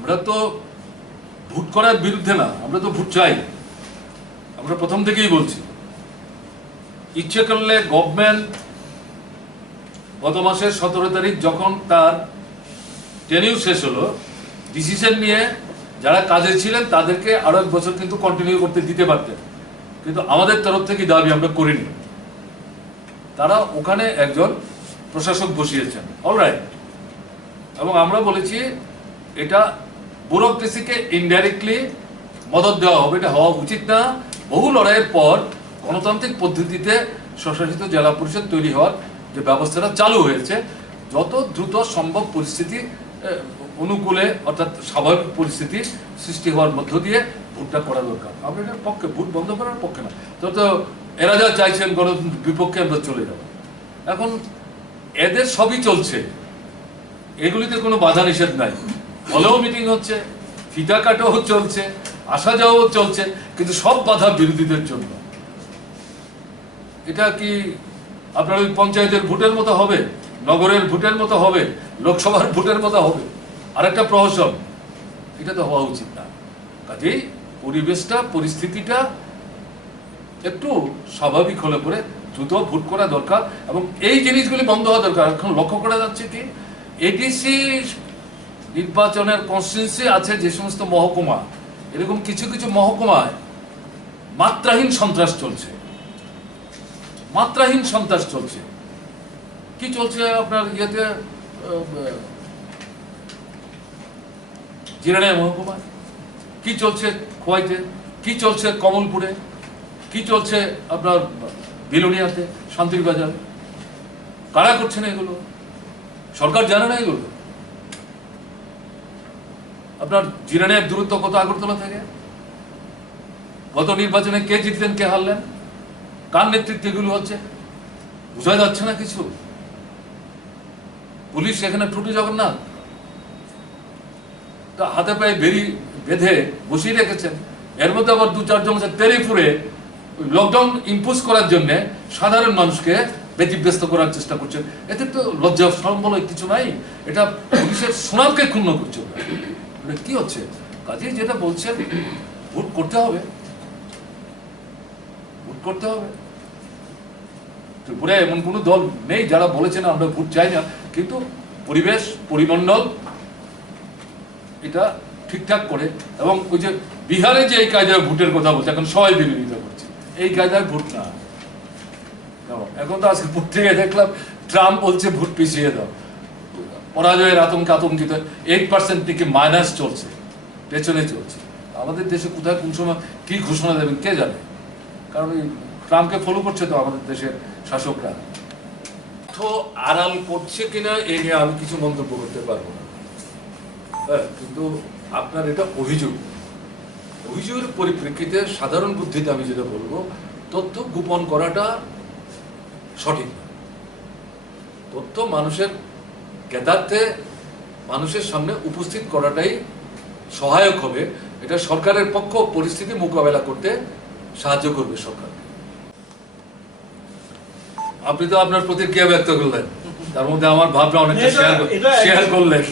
আমরা তো ভোট করার বিরুদ্ধে না, আমরা তো ভোট চাই। আমরা প্রথম থেকেই বলছি, ইচ্ছে করলে গভর্নমেন্ট গত মাসের 17 তারিখ যখন তার টেনিউ শেষ হলো, ডিসিশন নিয়ে যারা কাজে ছিলেন তাদেরকে আরো 1 বছর কিন্তু কন্টিনিউ করতে দিতে পারতেন, কিন্তু আমাদের তরফ থেকে দাবি আমরা করিনি। তারা ওখানে একজন প্রশাসক বসিয়েছেন, অলরাইট, এবং আমরা বলেছি এটা ব্যুরোক্রেসিকে ইনডাইরেক্টলি মদত দেওয়া হবে, এটা হওয়া উচিত না। বহু লড়াইয়ের পর গণতান্ত্রিক পদ্ধতিতে স্বশাসিত জেলা পরিষদ তৈরি হওয়ার যে ব্যবস্থাটা চালু হয়েছে, যত দ্রুত সম্ভব পরিস্থিতি অনুকূলে, অর্থাৎ স্বাভাবিক পরিস্থিতি সৃষ্টি হওয়ার মধ্য দিয়ে ভোটটা করা দরকার। আমরা এটার পক্ষে, ভোট বন্ধ করার পক্ষে না। তো এরা যা চাইছেন গণতন্ত্রের বিপক্ষে আমরা চলে যাব। এখন এদের সবই চলছে, এগুলিতে কোনো বাধা নিষেধ নাই। হলেও মিটিং হচ্ছে, ফিতা কাটাও চলছে, আসা যাওয়াও চলছে, কিন্তু সব বাধা বিরোধীদের জন্য। এটা কি আপনার ওই পঞ্চায়েতের ভোটের মতো হবে, নগরের ভোটের মতো হবে, লোকসভার ভোটের মতো হবে, আরেকটা প্রহসন? এটা তো হওয়া উচিত না। কাজেই পরিবেশটা, পরিস্থিতিটা একটু স্বাভাবিক হলে পরে দ্রুত ভোট করা দরকার, এবং এই জিনিসগুলি বন্ধ হওয়া দরকার। এখন লক্ষ্য করা যাচ্ছে কি, এডিসি নির্বাচনের কনস্টিটিউয়েন্সি আছে যে সমস্ত মহকুমা, এরকম কিছু কিছু মহকুমায় মাত্রাহীন সন্ত্রাস চলছে। মাত্রাহীন সন্ত্রাস চলছে। কি চলছে আপনার ইয়েতে, জিরানিয়া মহকুমায় কি চলছে, খোয়াইতে কি চলছে, কমলপুরে কি চলছে, আপনার বিলোনিয়াতে, শান্তির বাজার। কারা করছে না এগুলো? সরকার জানে না এগুলো? আপনার জিরানিয়ার দূরত্ব কত আগরতলা থেকে? গত নির্বাচনে কে জিতলেন, কে হারলেন, কার নেতৃত্বে এগুলো হচ্ছে? বোঝা যাচ্ছে না কিছু? পুলিশ এখানে টুটি জগন্নাথ তা হাতে পায়ে বেঁধে বসিয়ে রেখেছেন। এর মধ্যে আবার 2-4 জন তেরিপুরে লকডাউন ইম্পোজ করার জন্য সাধারণ মানুষকে ব্যতিব্যস্ত করার চেষ্টা করছেন। এতে তো লজ্জা শরম বলে কিছু নাই। এটা পুলিশের সুনামকে ক্ষুণ্ণ করছে। কি হচ্ছে? কাজেই যেটা বলছেন, ভোট করতে হবে, ভোট করতে হবে। ত্রিপুরায় এমন কোনো দল নেই যারা বলেছেন আমরা ভোট চাই না, কিন্তু পরিবেশ, পরিমণ্ডল এটা ঠিকঠাক করে, এবং ওই যে বিহারে যে এই কায়দায় ভোটের কথা বলছে, এখন সবাই বিরোধিতা করছে, এই কায়দায় ভোট না। এখন তো আজকে পত্রিকায় দেখলাম ট্রাম্প বলছে ভোট পিছিয়ে দাও, পরাজয়ের আতঙ্কিত। 8% থেকে মাইনাস চলছে, পেছনে চলছে। আমাদের দেশে কোথায় কোন সময় কি ঘোষণা দেবেন কে জানে, কারণ এই ট্রাম্পকে ফলো করছে তো আমাদের দেশের শাসকরা। আড়াল করছে কিনা এ নিয়ে আমি কিছু মন্তব্য করতে পারবো না, কিন্তু আপনার এটা অভিযোগের পরিপ্রেক্ষিতে সাধারণ বুদ্ধিতে আমি যেটা বলবো, তথ্য গোপন করাটা সঠিক না। তথ্য মানুষের জ্ঞাতার্থে মানুষের সামনে উপস্থিত করাটাই সহায়ক হবে। এটা সরকারের পক্ষ পরিস্থিতি মোকাবেলা করতে সাহায্য করবে সরকার। আপনি তো আপনার প্রতিক্রিয়া ব্যক্ত করলেন, তার মধ্যে আমার ভাবনা অনেকটা শেয়ার করলেন।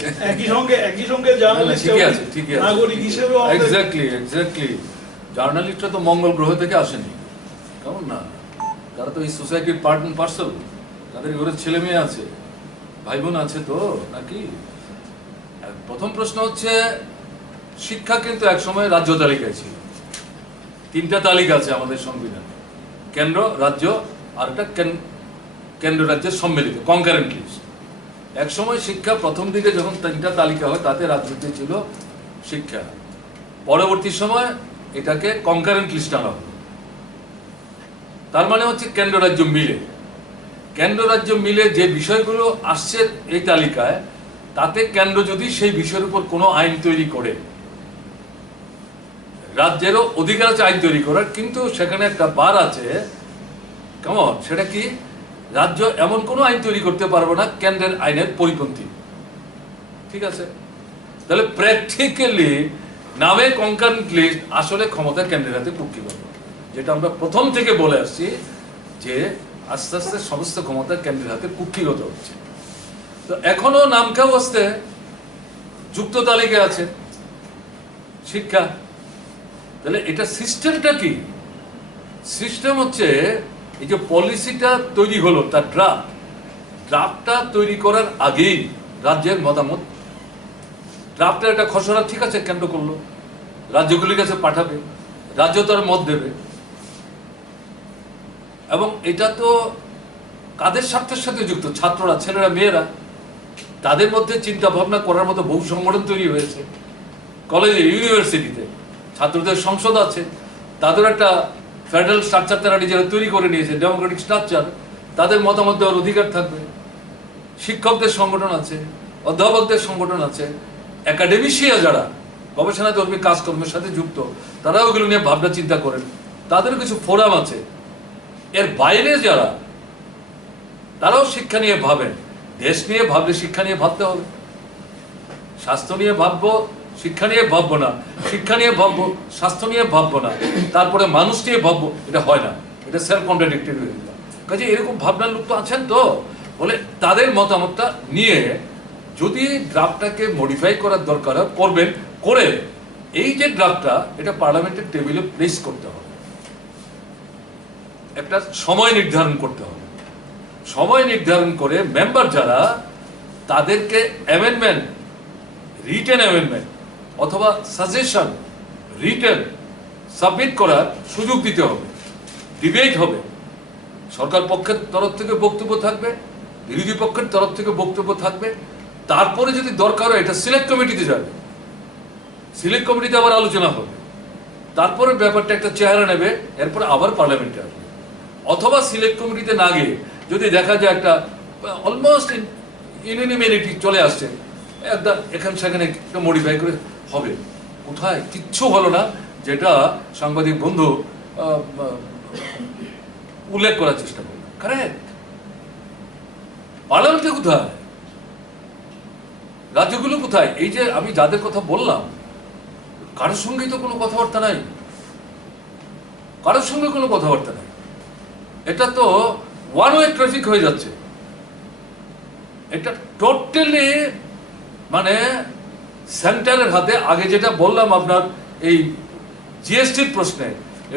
একই সঙ্গে জার্নালিস্ট, ঠিকই আছে, ঠিকই আছে, নাগরিক হিসেবে এক্স্যাক্টলি জার্নালিস্টরা তো মঙ্গল গ্রহ থেকে আসেনি, কেমন না? তারা তো এই সোসাইটির পার্ট এন্ড পার্সেল। তাদের ঘরে ছেলে মেয়ে আছে, ভাই বোন আছে তো নাকি? প্রথম প্রশ্ন হচ্ছে, শিক্ষা কিন্তু একসময় রাজ্য তালিকায় ছিল। 3টা তালিকা আছে আমাদের সংবিধানে, কেন্দ্র, রাজ্য, আর একটা কেন্দ্র রাজ্যের সম্মিলিত কনকারেন্ট লিস্ট। একসময় শিক্ষা প্রথম দিকে যখন 3টা তালিকা হয় তাতে রাজ্যতে ছিল শিক্ষা। পরবর্তী সময় এটাকে কনকারেন্ট লিস্ট আনা হলো। তার মানে হচ্ছে কেন্দ্র রাজ্য মিলে যে বিষয়গুলো আসছে এই তালিকায়, তাতে কেন্দ্র যদি সেই বিষয়ের উপর কোনো আইন তৈরি করে, রাজ্যেরও অধিকার আছে আইন তৈরি করার, কিন্তু সেখানে একটা বার আছে। কেমন? সেটা কি? রাজ্য এমন কোনো আইন তৈরি করতে পারবে না কেন্দ্রের আইনের পরিপন্থী। ঠিক আছে? তাহলে প্র্যাকটিক্যালি নামে কনকারেন্ট লিস্ট, আসলে ক্ষমতা কেন্দ্রের হাতে কুক্ষিগত। যেটা আমরা প্রথম থেকে বলে আসছি যে আস্তে আস্তে সমস্ত ক্ষমতা কেন্দ্রের হাতে কুক্ষিগত হচ্ছে। তো এখনো নামকাওয়াস্তে যুক্ত তালিকা আছে, শিক্ষা। তাহলে এটা সিস্টেমটা কি? সিস্টেম হচ্ছে এই যে পলিসিটা তৈরি হলো, তার ড্রাফটটা তৈরি করার আগেই রাজ্যের মতামত, ড্রাফটের একটা খসড়া ঠিক আছে কেন্দ্র করলো, রাজ্যগুলির কাছে পাঠাবে, রাজ্য তার মত দেবে। এবং এটা তো কাদের স্বার্থের সাথে যুক্ত? ছাত্ররা, ছেলেরা, মেয়েরা, তাদের মধ্যে চিন্তা ভাবনা করার মতো বহু সংগঠন তৈরি হয়েছে। কলেজে, ইউনিভার্সিটিতে ছাত্রদের সংসদ আছে, তাদের একটা ফেডারেল স্ট্রাকচার তারা নিজেরা তৈরি করে নিয়েছে, ডেমোক্রেটিক স্ট্রাকচার, তাদের মতামত দেওয়ার অধিকার থাকবে। শিক্ষকদের সংগঠন আছে, অধ্যাপকদের সংগঠন আছে, একাডেমিশিয়া যারা গবেষণাধর্মী কাজকর্মের সাথে যুক্ত, তারাও ওগুলো নিয়ে ভাবনা চিন্তা করেন, তাদের কিছু ফোরাম আছে। এর বাইরে যারা, তারাও শিক্ষা নিয়ে ভাবেন। দেশ নিয়ে ভাবলে শিক্ষা নিয়ে ভাবতে হবে। স্বাস্থ্য নিয়ে ভাববো, শিক্ষা নিয়ে ভাববো না, শিক্ষা নিয়ে ভাববো, স্বাস্থ্য নিয়ে ভাববো না, তারপরে মানুষ নিয়ে ভাববো, এটা হয় না, এটা সেলফ কন্ট্রাডিক্টরি হয়ে যায়। কাজে এরকম ভাবনার লোক তো আছেন, তো বলে তাদের মতামতটা নিয়ে যদি ড্রাফটটাকে মডিফাই করার দরকার হয় করবেন, করে এই যে ড্রাফটটা এটা পার্লামেন্টের টেবিলে প্লেস করতে হবে, একটা সময় নির্ধারণ করতে হবে। সময় নির্ধারণ করে মেম্বার যারা, তাদেরকে অ্যামেন্ডমেন্ট, রিটেন অ্যামেন্ডমেন্ট অথবা সাজেশন রিটেন সাবমিট করার সুযোগ দিতে হবে। ডিবেট হবে, সরকার পক্ষের তরফ থেকে বক্তব্য থাকবে, বিরোধী পক্ষের তরফ থেকে বক্তব্য থাকবে। তারপরে যদি দরকার হয় এটা সিলেক্ট কমিটিতে যাবে, সিলেক্ট কমিটিতে আবার আলোচনা হবে, তারপরে ব্যাপারটা একটা চেহারা নেবে, এরপরে আবার পার্লামেন্টে আসবে। অথবা সিলেক্ট কমিটিতে না গিয়ে যদি দেখা যায় একটা অলমোস্ট ইউনিমিনিটি চলে আসছে, একটা এখানে সেখানে একটা মডিফাই করে হবে। কোথায় কিচ্ছু হলো না, যেটা সাংবাদিক বন্ধু উল্লেখ করার চেষ্টা করল। কারেক্ট। পার্লামেন্টে কোথায়, রাজ্যগুলো কোথায়? এই যে আমি যাদের কথা বললাম, কারোর সঙ্গেই তো কোনো কথাবার্তা নাই, কারোর সঙ্গে কোনো কথাবার্তা নাই। এটা তো ওয়ান ওয়ে ট্রাফিক হয়ে যাচ্ছে। এটা টোটালি মানে সেন্টারের হাতে। আগে যেটা বললাম আপনার এই জিএসটির প্রশ্নে,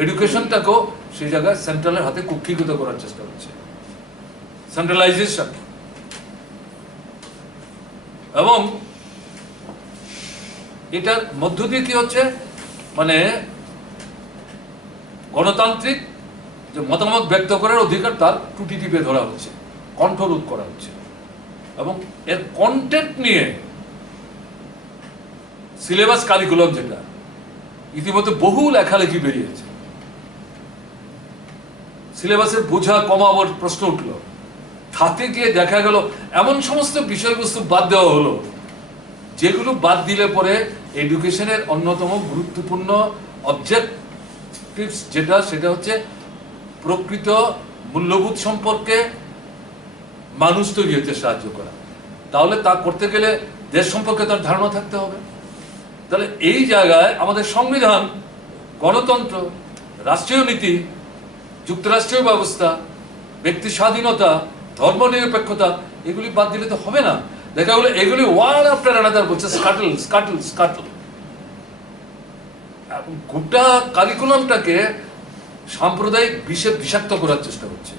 এডুকেশনটাকেও সেই জায়গায় সেন্ট্রালের হাতে কুক্ষিগত করার চেষ্টা হচ্ছে, সেন্ট্রালাইজেশন। এবং এটার মধ্য দিয়ে কি হচ্ছে, মানে গণতান্ত্রিক যে মতামত ব্যক্ত করার অধিকার, তার টুটি টিপে ধরা হচ্ছে, কণ্ঠরোধ করা হচ্ছে। এবং এর কন্টেন্ট নিয়ে সিলেবাস কারিকুলাম, যেটা ইতিমধ্যে বহু লেখালেখি বেরিয়েছে, সিলেবাসের বোঝা কমাবার প্রশ্ন উঠল। তাতে গিয়ে দেখা গেল এমন সমস্ত বিষয়বস্তু বাদ দেওয়া হলো, যেগুলো বাদ দিলে পরে এডুকেশনের অন্যতম গুরুত্বপূর্ণ অবজেক্টিভস যেটা, সেটা হচ্ছে প্রকৃত মূল্যবোধ সম্পর্কে মানুষ তৈরি হতে সাহায্য করা। তাহলে তা করতে গেলে দেশ সম্পর্কে তার ধারণা থাকতে হবে। তাহলে এই জায়গায় আমাদের সংবিধান, গণতন্ত্র, রাষ্ট্রীয় নীতি, যুক্তরাষ্ট্রীয় ব্যবস্থা, ব্যক্তি স্বাধীনতা, ধর্মনিরপেক্ষতা, এগুলি বাদ দিলে তো হবে না। দেখা গেলো এগুলি ওয়ান আফটার অ্যানাদার বলছে স্কাটল স্কাটল স্কাটল। গোটা কারিকুলামটাকে সাম্প্রদায়িক বিষে বিষাক্ত করার চেষ্টা হচ্ছে।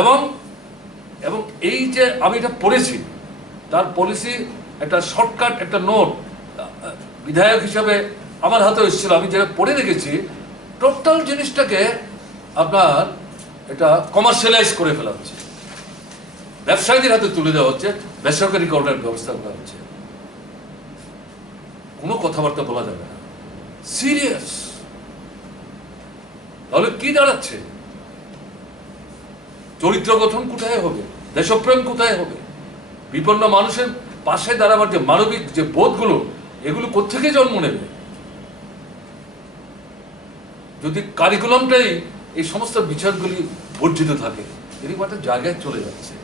এবং এবং এই যে আমি এটা পড়েছি, তার পলিসি একটা শর্টকাট একটা নোট বিধায়ক হিসাবে আমার হাতে এসেছিল, আমি যেটা পড়ে রেখেছি, টোটাল জিনিসটাকে আপনার এটা কমার্শিয়ালাইজ করে ফেলা হচ্ছে, ব্যবসায়ীদের হাতে তুলে দেওয়া হচ্ছে, বেসরকারি করার ব্যবস্থা করা হচ্ছে। কোনো কথাবার্তা বলা যাবে না, সিরিয়াস। তাহলে কি দাঁড়াচ্ছে? চরিত্র গঠন কোথায় হবে? দেশপ্রেম কোথায় হবে? বিপন্ন মানুষের পাশে দাঁড়াবার যে মানবিক যে বোধগুলো, এগুলো কোত্থেকে জন্ম নেবে? যদি কারিকুলামটাই এই সমস্ত বিষয়গুলি বর্জিত থাকে, এরকম একটা জায়গায় চলে যাচ্ছে।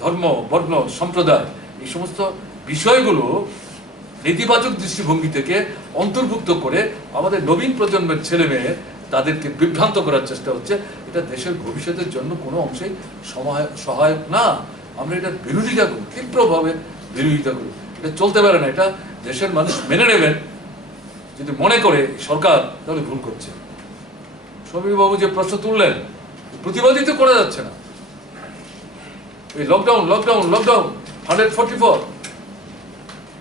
ধর্ম, বর্ণ, সম্প্রদায়, এই সমস্ত বিষয়গুলো নেতিবাচক দৃষ্টিভঙ্গি থেকে অন্তর্ভুক্ত করে আমাদের নবীন প্রজন্মের ছেলে মেয়ে তাদেরকে বিভ্রান্ত করার চেষ্টা হচ্ছে। এটা দেশের ভবিষ্যতের জন্য কোনো অংশেই সহায়ক না। আমরা এটার বিরোধিতা করি, তীব্রভাবে বিরোধিতা করি। এটা চলতে পারে না। এটা দেশের মানুষ মেনে নেবেন যদি মনে করে সরকার, তাহলে ভুল করছে। সমীরবাবু যে প্রশ্ন তুললেন, প্রতিবাদই তো করা যাচ্ছে না। এই লকডাউন লকডাউন লকডাউন 144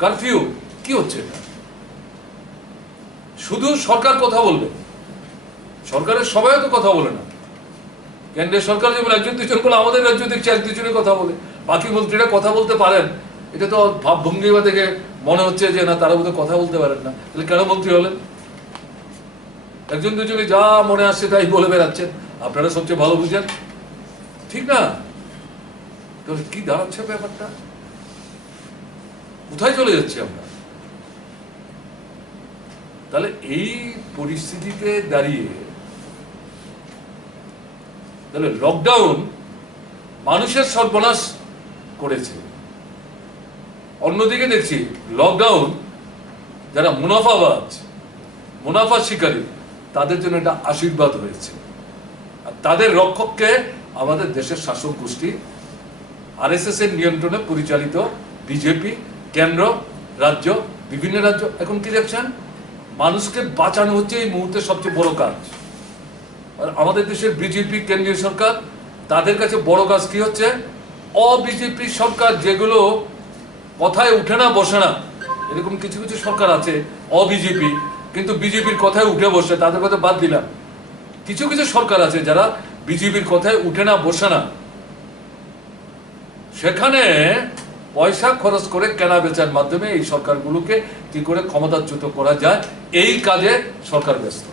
কারফিউ, কি হচ্ছে এটা? শুধু সরকার কথা বলবে, সরকারের সবাই তো কথা বলে না। কেন্দ্রের সরকার যেমন একজন দুজন বলে, আমাদের রাজ্য দেখছি এক দুজনে কথা বলে, বাকি মন্ত্রীরা কথা বলতে পারেন। এটা তো ভাবভঙ্গিমা থেকে মনে হচ্ছে যে না, তারা বোধহয় কথা বলতে পারেন না। তাহলে কেন মন্ত্রী হলেন? একজন দুজনে যা মনে আসছে তাই বলে বেড়াচ্ছেন, আপনারা সবচেয়ে ভালো বুঝেন, ঠিক না? তাহলে কি দাঁড়াচ্ছে ব্যাপারটা? কোথায় চলে যাচ্ছি আমরা? তাহলে এই পরিস্থিতিতে দাঁড়িয়ে তাহলে লকডাউন মানুষের সর্বনাশ করেছে। অন্যদিকে দেখছি লকডাউন যারা মুনাফাবাজ, মুনাফা শিকারী, তাদের জন্য এটা আশীর্বাদ হয়েছে। আর তাদের রক্ষককে আমাদের দেশের শাসক গোষ্ঠী, আরএসএস এর নিয়ন্ত্রণে পরিচালিত বিজেপি, কেন্দ্র, রাজ্য, বিভিন্ন রাজ্য। এখন কি দেখছেন? মানুষকে বাঁচানো হচ্ছে এই মুহূর্তে সবচেয়ে বড় কাজ। আর আমাদের দেশের বিজেপি, কেন্দ্রীয় সরকার, তাদের কাছে বড় কাজ কি হচ্ছে? অবিজেপি সরকার যেগুলো কথায় উঠে না বসে না, এরকম কিছু কিছু সরকার আছে অবিজেপি, কিন্তু বিজেপির কথায় উঠে বসে, তাদের কথা বাদ দিলাম। কিছু কিছু সরকার আছে যারা বিজেপির কথায় উঠে না বসে না, সেখানে পয়সা খরচ করে কেনা বেচার মাধ্যমে এই সরকারগুলোকে কি করে ক্ষমতাচ্যুত করা যায়, এই কাজে সরকার ব্যস্ত।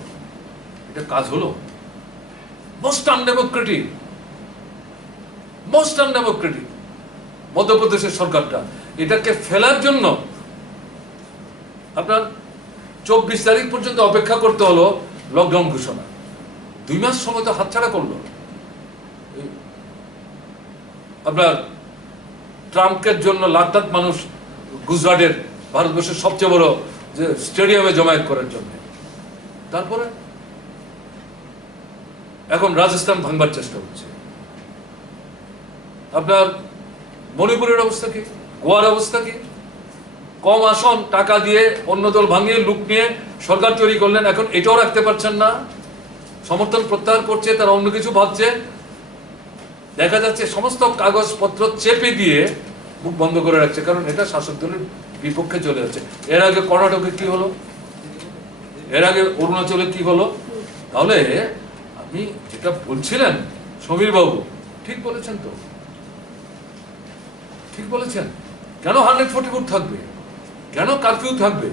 এটা কাজ হলো মোস্ট আনডেমোক্রেটিক, মোস্ট আনডেমোক্রেটিক মধ্যপ্রদেশের সরকারটা। এটাকে ফেলার জন্য আপনার 24 তারিখ পর্যন্ত অপেক্ষা করতে হলো লকডাউন ঘোষণা। 2 মাস সময় তো হাতছাড়া করলো। আপনার ট্রাম্পের জন্য লাখ লাখ মানুষ গুজরাটের, ভারতবর্ষের সবচেয়ে বড় যে স্টেডিয়ামে জমায়েত করার জন্য। তারপরে এখন রাজস্থান ভাঙবার চেষ্টা হচ্ছে। আপনার মণিপুরের অবস্থা কি, গোয়ার অবস্থা কি? কম আসন, টাকা দিয়ে অন্য দল ভাঙিয়ে লুক নিয়ে সরকার তৈরি করলেন, এখন এটাও রাখতে পারছেন না। সমর্থন প্রত্যাহার করছে, তারা অন্য কিছু ভাবছে। দেখা যাচ্ছে সমস্ত কাগজপত্র চেপে দিয়ে মুখ বন্ধ করে রাখছে, কারণ এটা শাসক দলের বিপক্ষে চলে যাচ্ছে। এর আগে কর্ণাটকে কি হলো, এর আগে অরুণাচলে কি হলো। তাহলে আপনি যেটা বলছিলেন সমীর বাবু, ঠিক বলেছেন তো, ঠিক বলেছেন। কেন 144 থাকবে? কেন কারফিউ থাকবে?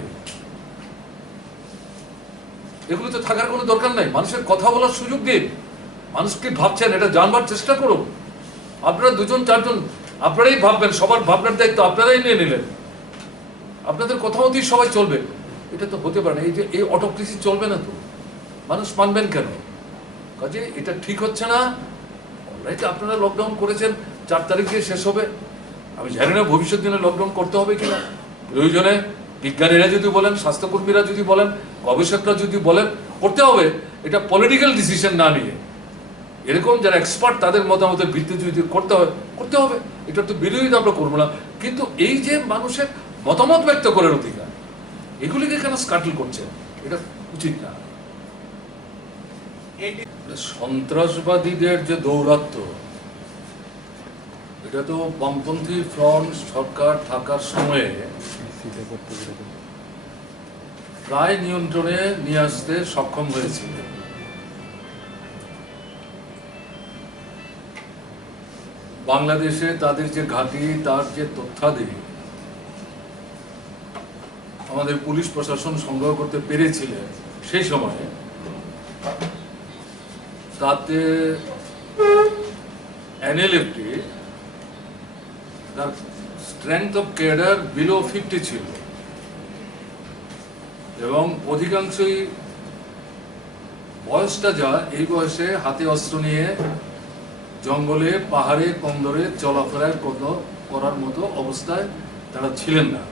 এগুলো তো থাকার কোনো দরকার নাই। মানুষের কথা বলার সুযোগ দিন, মানুষ কি ভাবছেন এটা জানবার চেষ্টা করুন। আপনারা 2জন 4জন আপনারাই ভাববেন, সবার ভাবনার দায়িত্ব আপনারাই নিয়ে নিলেন, আপনাদের কথা মতোই সবাই চলবে। এটা তো হতে পারে না। এই যে এই অটোক্রেসি চলবে না তো, মানুষ মানবেন কেন? কাজে এটা ঠিক হচ্ছে না। অলরাইট আপনারা লকডাউন করেছেন, 4 তারিখ দিয়ে শেষ হবে। আমি জানি না ভবিষ্যৎ দিনে লকডাউন করতে হবে কিনা। প্রয়োজনে বিজ্ঞানীরা যদি বলেন, স্বাস্থ্যকর্মীরা যদি বলেন, গবেষকরা যদি বলেন করতে হবে, এটা পলিটিক্যাল ডিসিশন না নিয়ে এরকম যারা এক্সপার্ট তাদের মতামতের ভিত্তিতে যদি করতে হবে। এটা তো বিরোধিতা আমরা করবো না, কিন্তু এই যে মানুষের মতামত ব্যক্ত করার অধিকার, এগুলিকে কেন স্কাটল করছে? এটা উচিত না। সন্ত্রাসবাদীদের যে দৌরাত্ম্য, এটা তো বামপন্থী ফ্রন্ট সরকার থাকার সময়ে প্রায় নিয়ন্ত্রণে নিয়ে আসতে সক্ষম হয়েছিল। বাংলাদেশে তাদের যে ঘাঁটি, তার যে তথ্যাদি আমাদের পুলিশ প্রশাসন সংগ্রহ করতে পেরেছিলেন সেই সময়ে, তাতে এনএলএফটি তার স্ট্রেংথ অফ ক্যাডার বিলো 50 ছিল এবং অধিকাংশই বয়সটা যা, এই বয়সে হাতে অস্ত্র নিয়ে জঙ্গলে, পাহাড়ে, কন্দরে চলাফেরায় করার মতো অবস্থায় তারা ছিলেন না।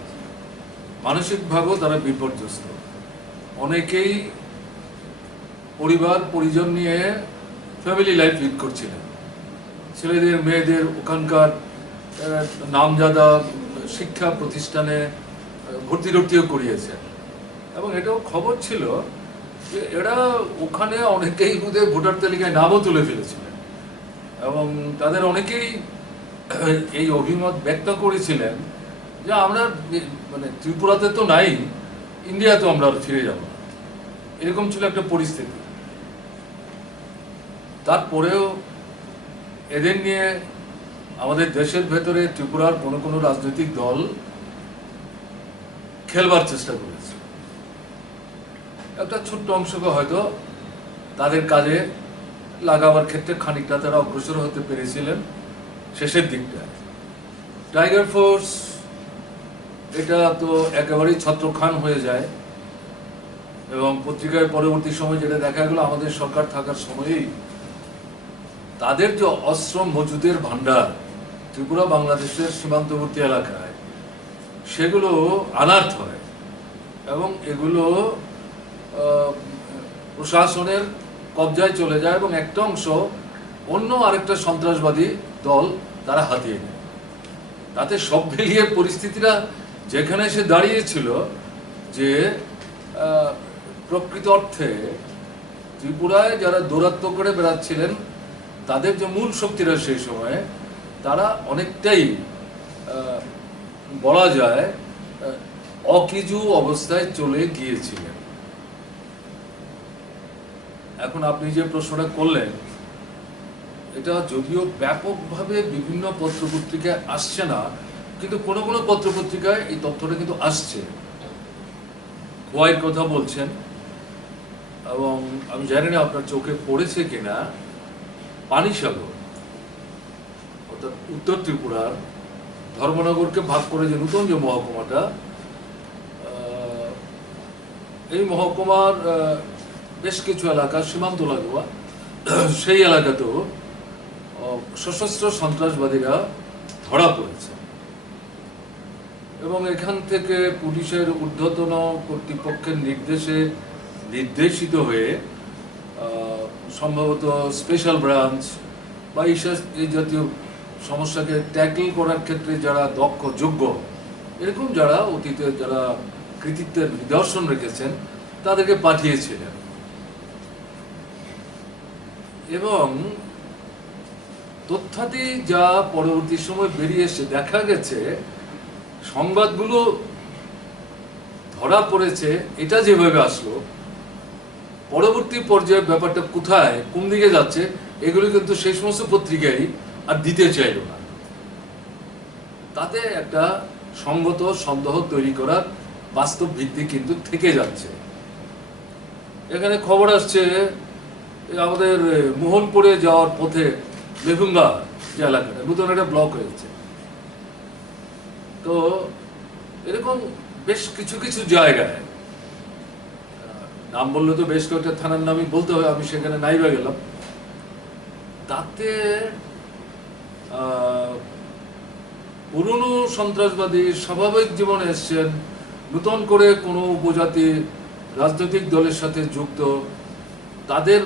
মানসিকভাবেও তারা বিপর্যস্ত। অনেকেই পরিবার পরিজন নিয়ে ফ্যামিলি লাইফ লিড করছিলেন। ছেলেদের, মেয়েদের, ওখানকার নামজাদা শিক্ষা প্রতিষ্ঠানে ভর্তিও করিয়েছেন, এবং এটাও খবর ছিল যে এরা ওখানে অনেকেই বোধহয় ভোটার তালিকায় নামও তুলে ফেলেছিলেন, এবং তাদের অনেকেই এই অভিমত ব্যক্ত করেছিলেন যে আমরা মানে ত্রিপুরাতে তো নাই, ইন্ডিয়াতেও আমরা ফিরে যাব না, এরকম ছিল একটা পরিস্থিতি। তারপরেও এদের নিয়ে আমাদের দেশের ভেতরে ত্রিপুরার কোনো রাজনৈতিক দল খেলবার চেষ্টা করেছে। একটা ছোট্ট অংশকে হয়তো তাদের কাজে লাগাবার ক্ষেত্রে খানিকটা তারা অগ্রসর হতে পেরেছিলেন শেষের দিকটায়। টাইগার ফোর্স এটা তো একেবারেই ছত্রখান হয়ে যায়, এবং পত্রিকায় পরবর্তী সময় যেটা দেখা গেল, আমাদের সরকার থাকার সময়েই তাদের যে অস্ত্র মজুদের ভান্ডার ত্রিপুরা বাংলাদেশের সীমান্তবর্তী এলাকায়, সেগুলো আনার্থ হয়, এবং এগুলো প্রশাসনের কবজায় চলে যায়, এবং একটা অংশ অন্য আরেকটা সন্ত্রাসবাদী দল তারা হাতিয়ে নেয়। তাতে সব মিলিয়ে পরিস্থিতিটা যেখানে এসে দাঁড়িয়েছিল যে প্রকৃত অর্থে ত্রিপুরায় যারা দৌরাত্ম্য করে বেড়াচ্ছিলেন, তাদের যে মূল শক্তিরা সেই সময়ে তারা অনেকটাই বলা যায় অকিজু অবস্থায় চলে গিয়েছিলেন। এখন আপনি যে প্রশ্নটা করলেন, এটা যদিও ব্যাপকভাবে বিভিন্ন পত্রপত্রিকায় আসছে না, কিন্তু কোনো কোনো পত্রপত্রিকায় এই তথ্যটা কিন্তু আসছে। খোয়াইয়ের কথা বলছেন, এবং আমি জানি না আপনার চোখে পড়েছে কিনা, পানিসাগর অর্থাৎ উত্তর ত্রিপুরার ধর্মনগরকে ভাগ করে যে নতুন যে মহকুমাটা, এই মহকুমার বেশ কিছু এলাকা সীমান্ত লাগোয়া, সেই এলাকাতেও সশস্ত্র সন্ত্রাসবাদীরা ধরা পড়েছে, এবং এখান থেকে পুলিশের ঊর্ধ্বতন কর্তৃপক্ষের নির্দেশিত হয়ে সম্ভবত স্পেশাল ব্রাঞ্চ বা এই জাতীয় সমস্যাকে ট্যাকল করার ক্ষেত্রে যারা দক্ষ যোগ্য, এরকম যারা অতীতে যারা কৃতিত্বের নিদর্শন রেখেছেন, তাদেরকে পাঠিয়েছিলেন। এবং তথ্যাদি যা পরবর্তী সময় বেরিয়ে এসে দেখা গেছে, সংবাদগুলো ধরা পড়েছে এটা যেভাবে আসলো, পরবর্তী পর্যায়ে ব্যাপারটা কোথায় কোন দিকে যাচ্ছে, এগুলো কিন্তু সেই সমস্ত পত্রিকাই আর দিতে চাইল না। তাতে একটা সঙ্গত সন্দেহ তৈরি করার বাস্তব ভিত্তি কিন্তু থেকে যাচ্ছে। এখানে খবর আসছে আমাদের মোহনপুরে যাওয়ার পথে লেভুঙ্গা যে এলাকাটা নতুন একটা ব্লক হয়েছে, তো এরকম বেশ কিছু কিছু জায়গায়, নাম বললে তো বেশ কয়েকটা থানার নামই বলতে হয়, আমি সেখানে নাইবা গেলাম, তাতে পুরনো সন্ত্রাসবাদী স্বাভাবিক জীবনে এসছেন, নতুন করে কোনো উপজাতি রাজনৈতিক দলের সাথে যুক্ত, তাদের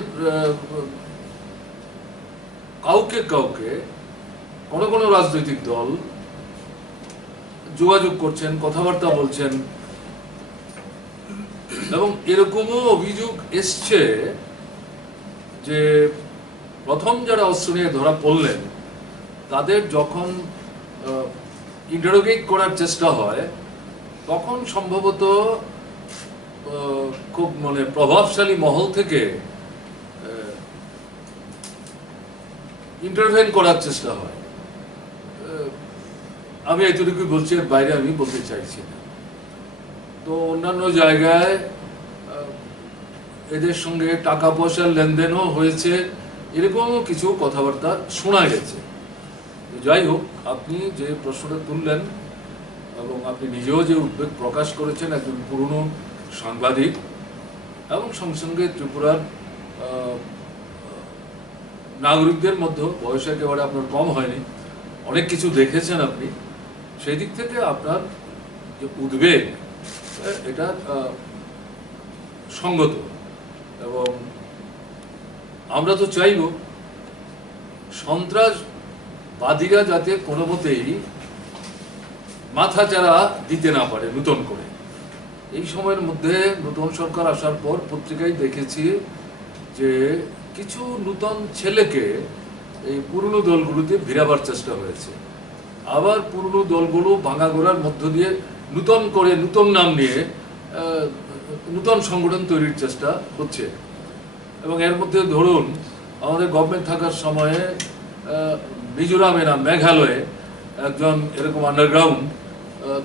কাউকে কাউকে কোনো রাজনৈতিক দল যোগাযোগ করছেন, কথাবার্তা বলছেন, এবং এরকমও অভিযোগ এসছে যে প্রথম যারা অস্ত্র নিয়ে ধরা পড়লেন, তাদের যখন ইন্টারোগেট করার চেষ্টা হয়, তখন সম্ভবত খুব মানে প্রভাবশালী মহল থেকে ইন্টারভেন করার চেষ্টা হয়। আমি এতটুকুই বলছি, এর বাইরে আমি বলতে চাইছি না। তো অন্যান্য জায়গায় এদের সঙ্গে টাকা পয়সার লেনদেনও হয়েছে, এরকমও কিছু কথাবার্তা শোনা গেছে। যাই হোক, আপনি যে প্রশ্নটা তুললেন এবং আপনি নিজেও যে উদ্বেগ প্রকাশ করেছেন, একজন পুরনো সাংবাদিক, এবং সঙ্গে সঙ্গে ত্রিপুরার নাগরিকদের মধ্যে বয়স একেবারে আপনার কম হয়নি, অনেক কিছু দেখেছেন আপনি, সেই দিক থেকে আপনার যে উদ্বেগ এটা সঙ্গত। এবং আমরা তো চাইব সন্ত্রাসবাদীরা যাতে কোনো মতেই মাথাচাড়া দিতে না পারে নতুন করে। এই সময়ের মধ্যে নতুন সরকার আসার পর পত্রিকায় দেখেছি যে কিছু নতুন ছেলেকে এই পুরনো দলগুলোতে ভিড়াবার চেষ্টা হয়েছে, আবার পুরনো দলগুলো ভাঙাগোড়ার মধ্য দিয়ে নতুন করে নতুন নাম নিয়ে নতুন সংগঠন তৈরির চেষ্টা হচ্ছে। এবং এর মধ্যে ধরুন আমাদের গভর্নমেন্ট থাকার সময়ে মিজোরামে না মেঘালয়ে একজন এরকম আন্ডারগ্রাউন্ড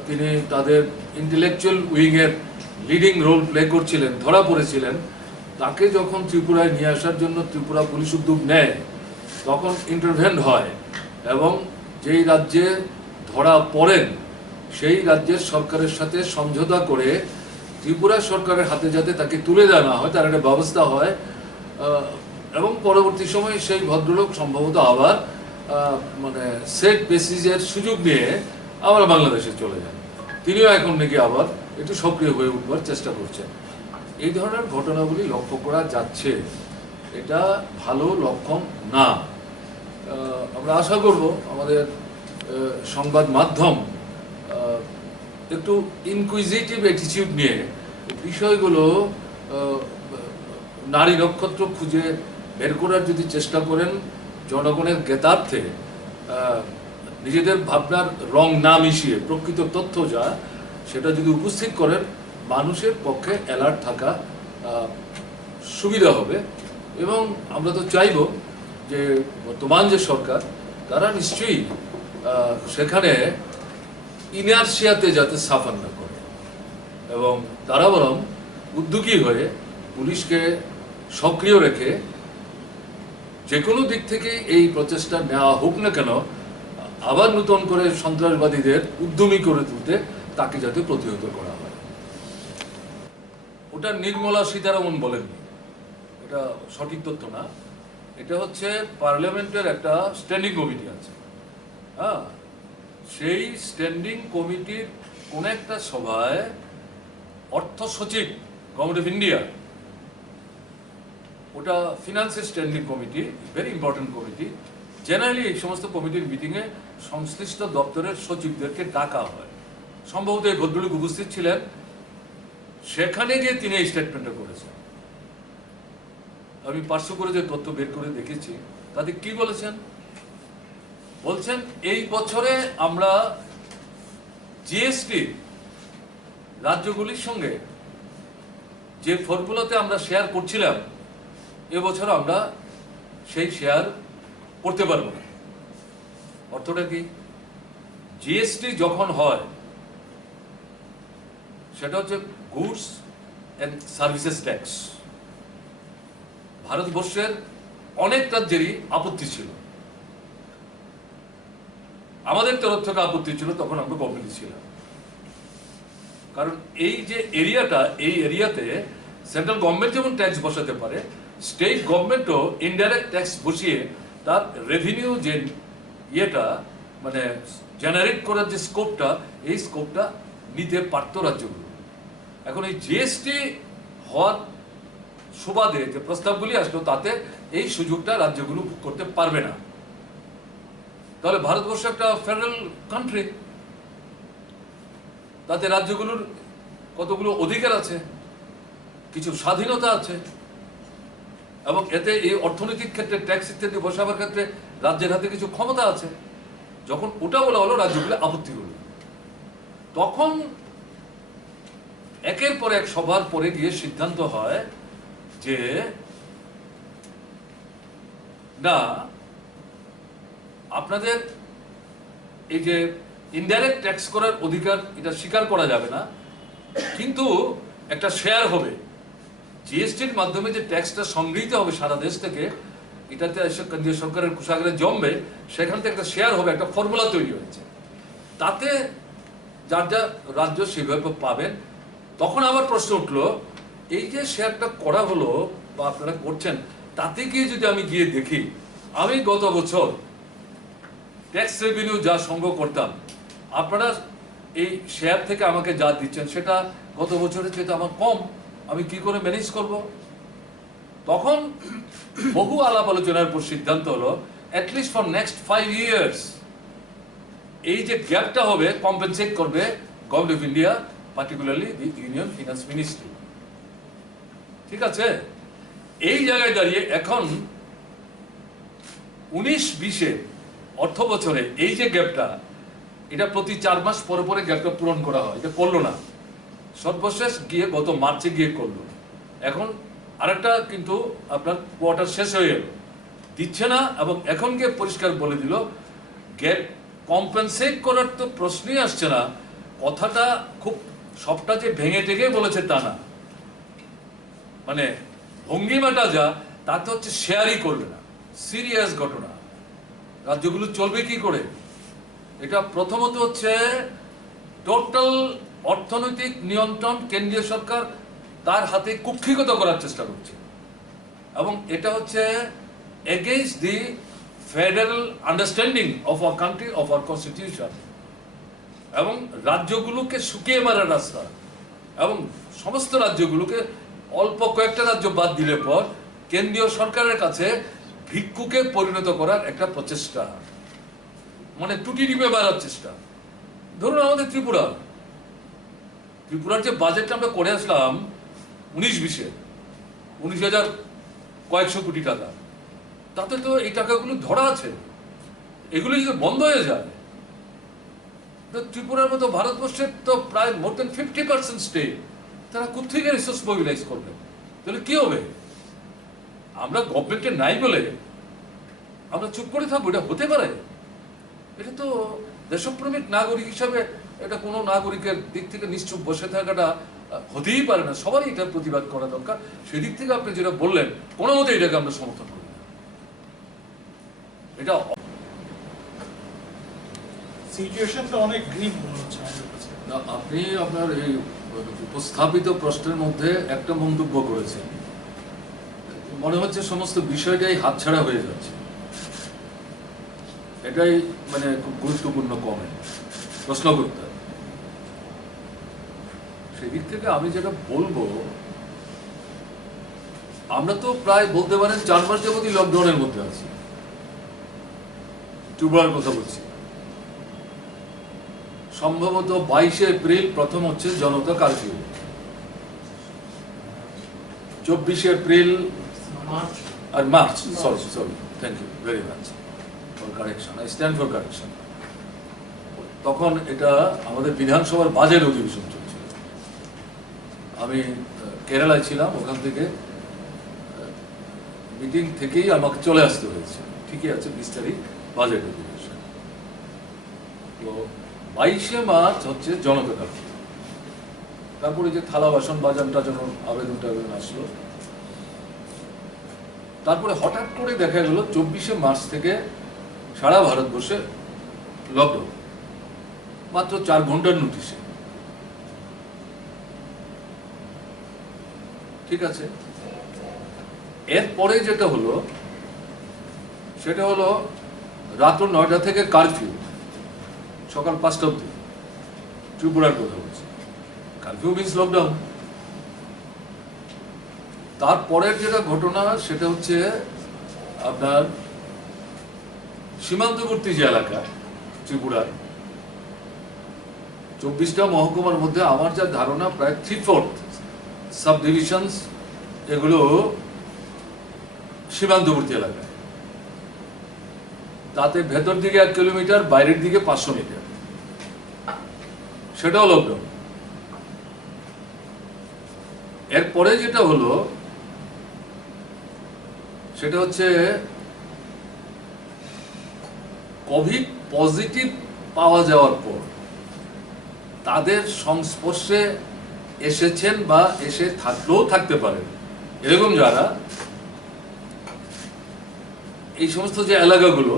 তিনি তাদের ইন্টেলেকচুয়াল উইংয়ের লিডিং রোল প্লে করছিলেন, ধরা পড়েছিলেন। তাকে যখন ত্রিপুরায় নিয়ে আসার জন্য ত্রিপুরা পুলিশ উদ্যোগ নেয় তখন ইন্টারভেন্ট হয় এবং যেই রাজ্যে ধরা পড়েন সেই রাজ্যের সরকারের সাথে সমঝোতা করে ত্রিপুরা সরকারের হাতে যাতে তাকে তুলে দেওয়া না হয় তার একটা ব্যবস্থা হয়। এবং পরবর্তী সময়ে সেই ভদ্রলোক সম্ভবত আবার মানে সেট বেসিসের সুযোগ নিয়ে আবার বাংলাদেশে চলে যান। তিনিও এখন নাকি আবার একটু সক্রিয় হয়ে উঠবার চেষ্টা করছেন। এই ধরনের ঘটনাগুলি লক্ষ্য করা যাচ্ছে, এটা ভালো লক্ষণ না। আমরা আশা করব আমাদের সংবাদ মাধ্যম একটু ইনকুইজিটিভ অ্যাটিটিউড নিয়ে বিষয়গুলো নারী নক্ষত্র খুঁজে বের করার যদি চেষ্টা করেন, জনগণের জ্ঞাতার্থে নিজেদের ভাবনার রং না মিশিয়ে প্রকৃত তথ্য যা সেটা যদি উপস্থিত করেন, মানুষের পক্ষে অ্যালার্ট থাকা সুবিধা হবে। এবং আমরা তো চাইব যে বর্তমান যে সরকার তারা নিশ্চয়ই সেখানে ইনার্শিয়াতে যাতে সাফার না করে এবং তারা বরং উদ্যোগী হয়ে পুলিশকে সক্রিয় রেখে যে কোনো দিক থেকে এই প্রচেষ্টা নেওয়া হোক না কেন আবার নতুন করে সন্ত্রাসবাদীদের উদ্যমী করে তুলতে তাকে যাতে প্রতিহত করা হয়। ওটা নির্মলা সীতারামন বলেননি, এটা সঠিক তথ্য না। এটা হচ্ছে পার্লামেন্টের একটা স্ট্যান্ডিং কমিটি আছে, হ্যাঁ, সেই স্ট্যান্ডিং কমিটির কোন একটা সভায় অর্থ সচিব গভর্নমেন্ট অফ ইন্ডিয়া, ওটা ফিনান্সের standing committee, very important committee. Generally এই সমস্ত কমিটির মিটিংয়ে সংশ্লিষ্ট দপ্তরের সচিবদেরকে ডাকা হয়। সম্ভবত এই ভদ্রলোক উপস্থিত ছিলেন, সেখানে গিয়ে তিনি এই স্টেটমেন্টটা করেছেন। আমি পার্শ্ব করে যে তথ্য বের করে দেখেছি তাতে কি বলেছেন, বলছেন এই বছরে আমরা জিএসটি রাজ্যগুলির সঙ্গে যে ফর্মুলাতে আমরা শেয়ার করছিলাম এবছর আমরা সেই শেয়ার করতে পারবো না। অর্থটা কি, জিএসটি যখন হয় সেটা হচ্ছে গুডস এন্ড সার্ভিসেস ট্যাক্স। ভারতবর্ষের অনেক রাজ্যেরই আপত্তি ছিল, আমাদের তরফ থেকে আপত্তি ছিল, তখন আমরা গভর্নমেন্ট ছিলাম। কারণ এই যে এরিয়াটা, এই এরিয়াতে সেন্ট্রাল গভর্নমেন্ট যেমন ট্যাক্স বসাতে পারে, স্টেট গভর্নমেন্টও ইনডাইরেক্ট ট্যাক্স বসিয়ে তার রেভিনিউ যে ইয়েটা মানে জেনারেট করার যে স্কোপটা, এই স্কোপটা নিতে পারত রাজ্যগুলো। এখন এই জিএসটি হওয়ার সুবাদে যে প্রস্তাবগুলি আসলো তাতে এই সুযোগটা রাজ্যগুলো ভোগ করতে পারবে না। তাহলে ভারতবর্ষ একটা ফেডারেল কান্ট্রি, তাতে রাজ্যগুলোর কতগুলো অধিকার আছে, কিছু স্বাধীনতা আছে এবং এতে এই অর্থনৈতিক ক্ষেত্রে ট্যাক্স ইত্যাদি বসাবার ক্ষেত্রে রাজ্যের হাতে কিছু ক্ষমতা আছে। যখন ওটা বলা হলো রাজ্যগুলো আপত্তি করলো, তখন একের পর এক সভার পরে গিয়ে সিদ্ধান্ত হয় যে না, আপনাদের এই যে ইনডাইরেক্ট ট্যাক্স করার অধিকার এটা স্বীকার করা যাবে না, কিন্তু একটা শেয়ার হবে জিএসটির মাধ্যমে যে ট্যাক্সটা সংগৃহীত হবে সারা দেশ থেকে, এটাতে কেন্দ্রীয় সরকারের কুশাগারে জমবে, সেখান থেকে একটা শেয়ার হবে, একটা ফর্মুলা তৈরি হয়েছে, তাতে যার যা রাজ্য সেভাবে পাবেন। তখন আবার প্রশ্ন উঠলো, এই যে শেয়ারটা করা হলো বা আপনারা করছেন, তাতে গিয়ে যদি আমি গিয়ে দেখি আমি গত বছর ট্যাক্স রেভিনিউ যা সংগ্রহ করতাম, আপনারা এই শেয়ার থেকে আমাকে যা দিচ্ছেন সেটা গত বছরের চেয়ে আমার কম, আমি কি করে ম্যানেজ করব? তখন বহু আলাপ আলোচনার পর সিদ্ধান্ত হলো অ্যাটলিস্ট ফর নেক্সট 5 years এই যে গ্যাপটা হবে কম্পেনসেট করবে government of India, particularly the union finance ministry. ঠিক আছে, এই জায়গায় দাঁড়িয়ে এখন 19-20 অর্থ বছরে এই যে গ্যাপটা, এটা প্রতি 4 মাস পরে পরে গ্যাপটা পূরণ করা হয়, এটা করলো না। সর্বশেষ গিয়ে গত মার্চে গিয়ে করলো। এখন আরেকটা কিন্তু আপনার কোয়ার্টার শেষ হয়ে গেল, দিচ্ছে না। এবং এখন গিয়ে পরিষ্কার বলে দিল গ্যাপ কম্পেনসেট করার তো প্রশ্নই আসছে না। কথাটা খুব সবটা যে ভেঙে টেঙে বলেছে তা না, মানে ভঙ্গিমাটা যা তাতে হচ্ছে শেয়ারই করবে না। সিরিয়াস ঘটনা, রাজ্যগুলো চলবে কি করে? এটা প্রথমত হচ্ছে টোটাল অর্থনৈতিক নিয়ন্ত্রণ কেন্দ্রীয় সরকার তার হাতে কুক্ষিগত করার চেষ্টা করছে, এবং এটা হচ্ছে against the federal understanding of our country, of our constitution, এবং রাজ্যগুলোকে শুকিয়ে মারার রাস্তা। এবং সমস্ত রাজ্যগুলোকে, অল্প কয়েকটা রাজ্য বাদ দিলে পর কেন্দ্রীয় সরকারের কাছে ভিক্ষুকে পরিণত করার একটা প্রচেষ্টা, মানে টুটি টিপে মারার চেষ্টা। ধরুন আমাদের ত্রিপুরার যে বাজেটটা আমরা করে আসলাম 19-20, 19,000 কয়েকশো কোটি টাকা, তাতে তো এই টাকাগুলো ধরা আছে। এগুলো যদি বন্ধ হয়ে যায়, তো ত্রিপুরার মতো ভারতবর্ষের তো প্রায় মোর দেন 50% স্টেট, তারা কোথেকে রিসোর্স মোবিলাইজ করবে? তাহলে কি হবে? আমরা গভর্নমেন্টে নাই বলে আমরা চুপ করে থাকবো? এটা হতে পারে? এটা তো দেশপ্রেমিক নাগরিক হিসাবে এটা কোনো নাগরিকের দিক থেকে নিশ্চুপ বসে থাকাটা হতেই পারে না। সবারই এটা প্রতিবাদ করা দরকার। সেদিক থেকে আপনি যেটা বললেন, কোনো মতে এটাকে আমরা সমর্থন করি না। এটা সিচুয়েশনটা অনেক গ্রিভ মনে হচ্ছে আমাদের কাছে। না, আপনি আপনার এই উপস্থাপিত প্রশ্নের মধ্যে একটা মন্তব্য করেছেন, মনে হচ্ছে সমস্ত বিষয়টাই হাতছাড়া হয়ে যাচ্ছে। এটাই মানে খুব গুরুত্বপূর্ণ কমেন্ট প্রশ্ন করতে। সেদিক থেকে আমি যেটা বলবো, আমরা তো প্রায় বলতে পারেন 4 মাস যাবতই লকডাউনের মধ্যে আছি। ত্রিপুরার কথা বলছি। সম্ভবত 22 এপ্রিল প্রথম হচ্ছে জনতা কারফিউ, 24 এপ্রিল আর March, sorry, thank you very much for correction, I stand for correction. তখন এটা আমাদের বিধানসভার বাজেট অধিবেশন চলছিল। আমি কেরালায় ছিলাম, ওখান থেকে মিটিং থেকেই আমাকে চলে আসতে হয়েছে। ঠিকই আছে, 20 তারিখ বাজেট অধিবেশন। তো 22 মার্চ হচ্ছে জনতা কারফিউ। তারপরে যে থালা বাসন বাজানটা যেন আবেদন আসলো, তারপরে হঠাৎ করে দেখা গেল 24 মার্চ থেকে সারা ভারতবর্ষে লকডাউন, মাত্র 4 ঘন্টার নোটিশে। ঠিক আছে, এরপরে যেটা হলো সেটা হলো রাত 9টা থেকে কারফিউ, সকাল 5টা অবধি। ত্রিপুরার কথা বলছি, কারফিউ মিন্স লকডাউন। তারপরের যেটা ঘটনা সেটা হচ্ছে আপনার সীমান্তবর্তী যে এলাকা ত্রিপুরার 24টা মহকুমার মধ্যে আমার যা ধারণা প্রায় 3/4 সাব ডিভিশনস এগুলো সীমান্তবর্তী এলাকায়। তাতে ভেতর দিকে 1 কিলোমিটার, বাইরের দিকে 500 মিটার, সেটাও লকডাউন। এরপরে যেটা হলো সেটা হচ্ছে কোভিড পজিটিভ পাওয়া যাওয়ার পর তাদের সংস্পর্শে এসেছেন বা এসে থাকলেও থাকতে পারেন এরকম যারা, এই সমস্ত যে এলাকাগুলো,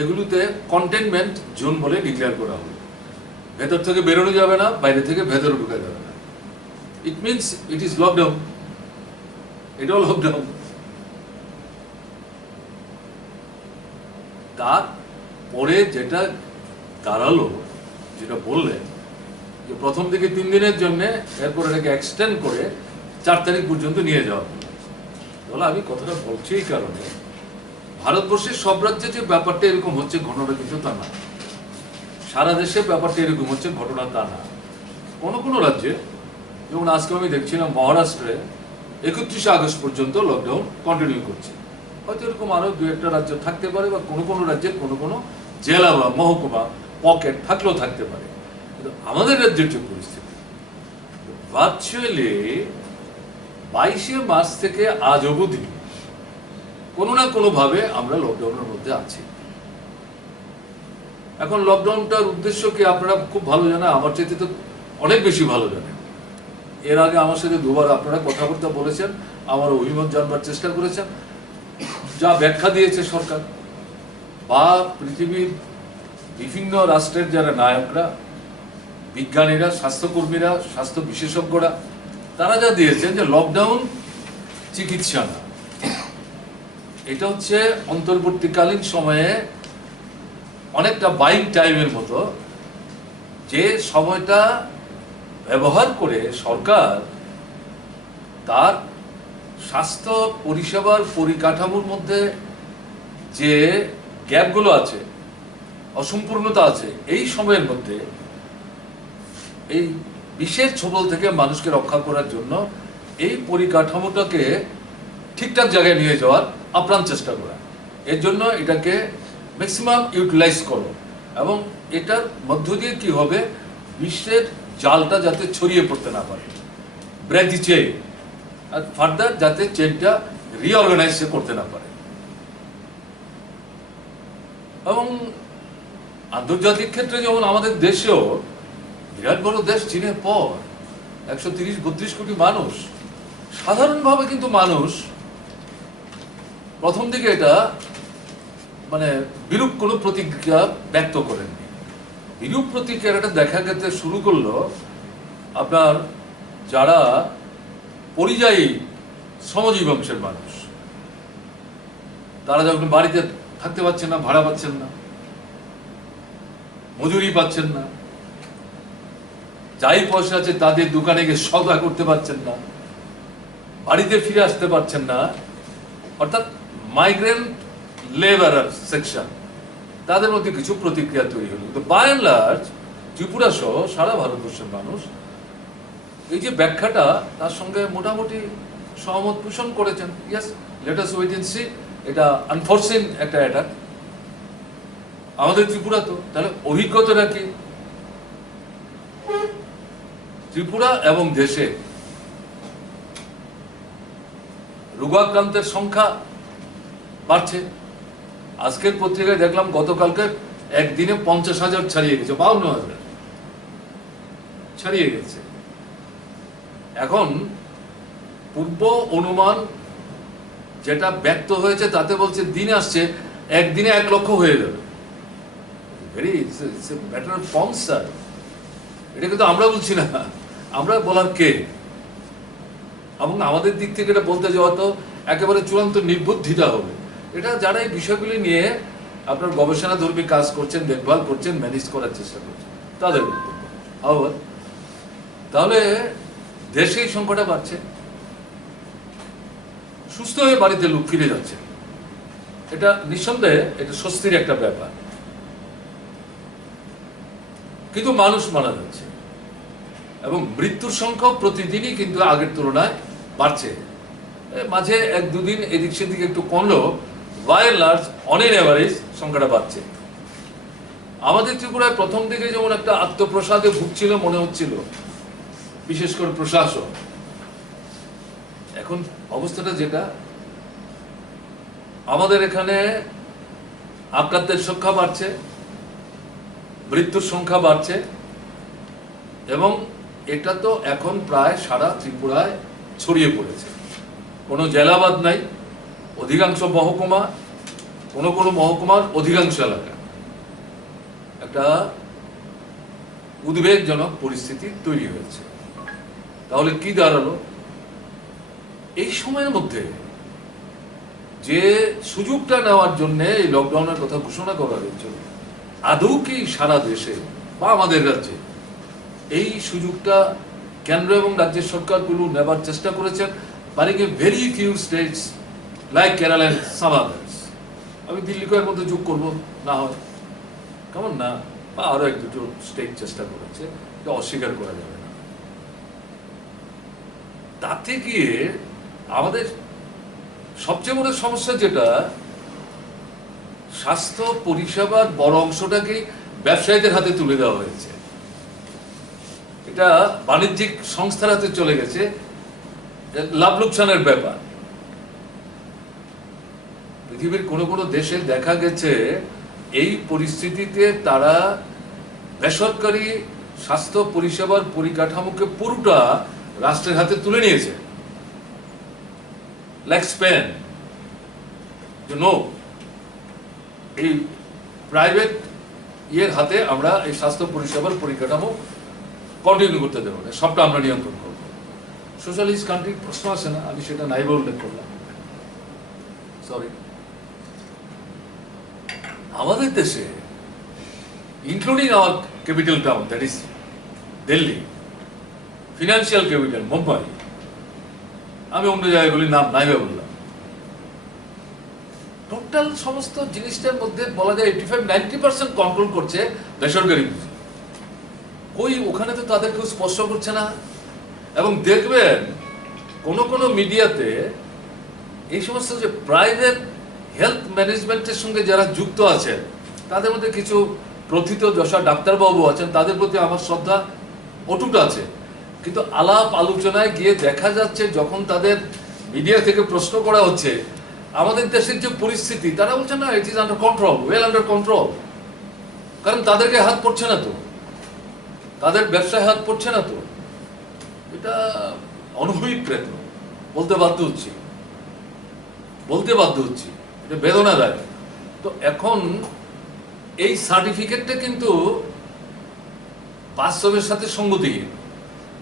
এগুলোতে কন্টেনমেন্ট জোন বলে ডিক্লেয়ার করা হলো। ভেতর থেকে বেরোনো যাবে না, বাইরে থেকে ভেতরে ঢুকা যাবে না। It means it is lockdown. এটাও লকডাউন। তারপরে যেটা দাঁড়ালো, যেটা বললেন যে প্রথম থেকে 3 দিনের জন্য, এরপর এটাকে এক্সটেন্ড করে 4 তারিখ পর্যন্ত নিয়ে যাওয়া হলো। তাহলে আমি কথাটা বলছি এই কারণে, ভারতবর্ষের সব রাজ্যে যে ব্যাপারটা এরকম হচ্ছে ঘটনাটা কিন্তু তা না। সারা দেশে ব্যাপারটা এরকম হচ্ছে, ঘটনা তা না। কোনো কোনো রাজ্যে, যেমন আজকে আমি দেখছিলাম মহারাষ্ট্রে 31শে আগস্ট পর্যন্ত লকডাউন কন্টিনিউ করছে। হয়তো এরকম আরো দু একটা রাজ্য থাকতে পারে, বা কোনো কোনো রাজ্যের কোনো কোনো জেলা বা মহকুমা পকেট থাকলেও থাকতে পারে। কিন্তু আমাদের রাজ্যের যে পরিস্থিতি, ভার্চুয়ালি 22শে মার্চ থেকে আজ অবধি কোনো না কোনো ভাবে আমরা লকডাউনের মধ্যে আছি। এখন লকডাউনটার উদ্দেশ্য কি আপনারা খুব ভালো জানেন, আমার চাইতে তো অনেক বেশি ভালো জানেন। এর আগে আমার সাথে দুবার আপনারা কথাবার্তা বলেছেন, আমার অভিমত জানবার চেষ্টা করেছেন। যা ব্যাখ্যা দিয়েছে সরকার বা পৃথিবীর বিভিন্ন রাষ্ট্রের যারা নায়করা, বিজ্ঞানীরা, স্বাস্থ্যকর্মীরা, স্বাস্থ্য বিশেষজ্ঞরা, তারা যা দিয়েছেন যে লকডাউন চিকিৎসা না, এটা হচ্ছে অন্তর্বর্তীকালীন সময়ে অনেকটা বাইং টাইমের মতো, যে সময়টা ব্যবহার করে সরকার তার স্বাস্থ্য পরিষেবার পরিকাঠামোর মধ্যে যে গ্যাপগুলো আছে, অসম্পূর্ণতা আছে, এই সময়ের মধ্যে এই বিশেষ ছোবল থেকে মানুষকে রক্ষা করার জন্য এই পরিকাঠামোটাকে ঠিকঠাক জায়গায় নিয়ে যাওয়ার আপ্রাণ চেষ্টা করা। এর জন্য এটাকে ম্যাক্সিমাম ইউটিলাইজ করো, এবং এটার মধ্য দিয়ে কি হবে, বিশ্বের জালটা যাতে ছড়িয়ে পড়তে না পারে, break the chain, R further যাতে চেইনটা রিঅর্গানাইজ করতে না পারে। এবং আন্তর্জাতিক ক্ষেত্রে যেমন আমাদের দেশেও বিরাট বড় দেশ চীনের পর 130-32 কোটি মানুষ, সাধারণভাবে কিন্তু মানুষ প্রথম দিকে এটা মানে বিরূপ কোনো প্রতিক্রিয়া ব্যক্ত করেননি। বিরূপ প্রতিক্রিয়াটা দেখা যেতে শুরু করলো আপনার যারা পরিযায়ী শ্রমজীবী বংশের মানুষ, তারা যখন বাড়িতে থাকতে পারছেন না, ভাড়া পাচ্ছেন না, মজুরি পাচ্ছেন না, যাই পয়সা আছে তাদের দোকানে গিয়ে সওদা করতে পারছেন না, বাড়িতে ফিরে আসতে পারছেন না, অর্থাৎ মাইগ্রেন্ট লেবারার সেকশন, তাদের মধ্যে কিছু প্রতিক্রিয়া তৈরি হলো। তো বাই এন্ড লার্জ ত্রিপুরা সহ সারা ভারতবর্ষের মানুষ এই যে ব্যাখ্যাটা, তার সঙ্গে মোটামুটি সহমত পোষণ করেছেন। Yes, let us wait and see. এটা আনফরসিন একটা অ্যাটাক আমাদের ত্রিপুরা, তো তাহলে অভিজ্ঞতাটা কি? ত্রিপুরা এবং দেশে রোগাক্রান্তের সংখ্যা বাড়ছে। আজকের পত্রিকায় দেখলাম গতকালকে একদিনে 50,000 ছাড়িয়ে গেছে, 52,000 ছাড়িয়ে গেছে। এখন পূর্ব অনুমান যেটা ব্যক্ত হয়েছে তাতে বলছে দিন আসছে একদিনে 1 লক্ষ হয়ে যাবে। Very matter of forms sir, এটা কিন্তু আমরা বলছি না, আমরা বলার কে? এবং আমাদের দিক থেকে এটা বলতে যাওয়া তো একেবারে চূড়ান্ত নির্বুদ্ধিতা হবে। এটা যারা এই বিষয়গুলি নিয়ে আপনার গবেষণা ধর্মী কাজ করছেন, দেখভাল করছেন, ম্যানেজ করার চেষ্টা করছেন, তাদের বক্তব্য। আবার তাহলে দেশে এই সংখ্যাটা বাড়ছে, সুস্থ হয়ে বাড়িতে লোক ফিরে যাচ্ছে, এটা নিঃসন্দেহে এটা স্বস্তির একটা ব্যাপার। কিন্তু মানুষ মারা যাচ্ছে এবং মৃত্যুর সংখ্যা প্রতিদিনই কিন্তু আগের তুলনায় বাড়ছে। মাঝে 1-2 দিন এদিক সেদিক একটু কমলেও by and large on an average সংখ্যাটা বাড়ছে। আমাদের ত্রিপুরায় প্রথম দিকে যেমন একটা আত্মপ্রসাদে ভুগছিল মনে হচ্ছিল, বিশেষ করে প্রশাসন, এখন অবস্থাটা যেটা, আমাদের এখানে আক্রান্তের সংখ্যা বাড়ছে, মৃত্যুর সংখ্যা বাড়ছে, এবং এটা তো এখন প্রায় সারা ত্রিপুরায় ছড়িয়ে পড়েছে। কোনো জেলাবাদ নাই, অধিকাংশ মহকুমা, কোনো কোনো মহকুমার অধিকাংশ এলাকা একটা উদ্বেগজনক পরিস্থিতি তৈরি হয়েছে। তাহলে কি দাঁড়ালো? এই সময়ের মধ্যে যে সুযোগটা নেওয়ার জন্য এই লকডাউনের কথা ঘোষণা করা হয়েছিল, আদৌ কি সারা দেশে বা আমাদের রাজ্যে এই সুযোগটা কেন্দ্র এবং রাজ্যের সরকারগুলো নেবার চেষ্টা করেছেন? Barring a very few states like Kerala and some others. আমি দিল্লিকে এর মধ্যে যোগ করবো না, হয় কেমন না, বা আরো এক দুটো স্টেট চেষ্টা করেছে, এটা অস্বীকার করা যাবে না। তাতে গিয়ে আমাদের সবচেয়ে বড় সমস্যা যেটা, স্বাস্থ্য পরিষেবার বড় অংশটাকে ব্যবসায়ীদের হাতে তুলে দেওয়া হয়েছে, এটা বাণিজ্যিক সংস্থার হাতে চলে গেছে, লাভ লোকসানের ব্যাপার। পৃথিবীর কোনো কোনো দেশে দেখা গেছে এই পরিস্থিতিতে তারা বেসরকারি স্বাস্থ্য পরিষেবার পরিকাঠামোকে পুরোটা রাষ্ট্রের হাতে তুলে নিয়েছে। লাইক স্পেন, এই প্রাইভেট ইয়ের হাতে আমরা এই স্বাস্থ্য পরিষেবার পরিকাঠামো কন্টিনিউ করতে দেবো না, সবটা আমরা নিয়ন্ত্রণ করবো। সোশ্যালিস্ট কান্ট্রির প্রশ্ন আসে না, আমি সেটা নাই বলে উল্লেখ করলাম, সরি। আমাদের দেশে, including hour capital town that is Delhi, financial capital Mumbai, আমি অন্য জায়গাগুলির নাম নাই বললাম, টোটাল সমস্ত জিনিসটার মধ্যে বলা যায় 85-90% কন্ট্রোল করছে বেসরকারি পুঁজি। কই ওখানে তো তাদের কেউ স্পর্শ করছে না। এবং দেখবেন কোন কোন মিডিয়াতে এই সমস্ত যে প্রাইভেট হেলথ ম্যানেজমেন্টের সঙ্গে যারা যুক্ত আছেন, তাদের মধ্যে কিছু প্রথিত যশা ডাক্তারবাবু আছেন, তাদের প্রতি আমার শ্রদ্ধা অটুট আছে। কিন্তু আলাপ আলোচনায় গিয়ে দেখা যাচ্ছে, যখন তাদের মিডিয়া থেকে প্রশ্ন করা হচ্ছে আমাদের দেশের যে পরিস্থিতি, তারা বলছে না, it is under control, well under control. কারণ তাদেরকে হাত পড়ছে না তো, তাদের ব্যবসায় হাত পড়ছে না তো। এটা অনভিপ্রেত, বলতে বাধ্য হচ্ছি, এটা বেদনাদায়ক। তো এখন এই সার্টিফিকেটটা কিন্তু বাস্তবের সাথে সঙ্গতিহীন।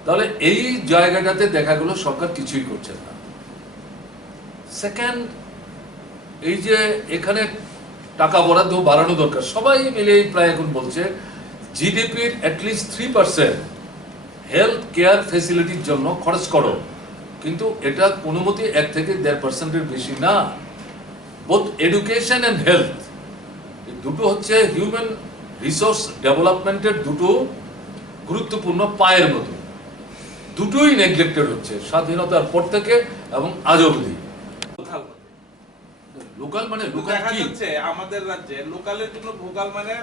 তাহলে এই জায়গাটাতে দেখা গেল সরকার কিছুই করছে না। সেকেন্ড, এই যে এখানে টাকা বরাদ্দ বাড়ানো দরকার, সবাই মিলে প্রায় এখন বলছে জিডিপির অ্যাটলিস্ট 3% হেলথ কেয়ার ফেসিলিটির জন্য খরচ করো, কিন্তু এটা কোনো মতে 1 থেকে 1.5%-এর বেশি না। বোথ এডুকেশন অ্যান্ড হেলথ, দুটো হচ্ছে হিউম্যান রিসোর্স ডেভেলপমেন্টের দুটো গুরুত্বপূর্ণ পায়ের মতো, দুটোই নেগলেক্টেড হচ্ছে স্বাধীনতার পর থেকে এবং আজ অবধি। লোকাল মানে লোকাল কি? আমাদের রাজ্যে লোকালের জন্য ভোকাল মানে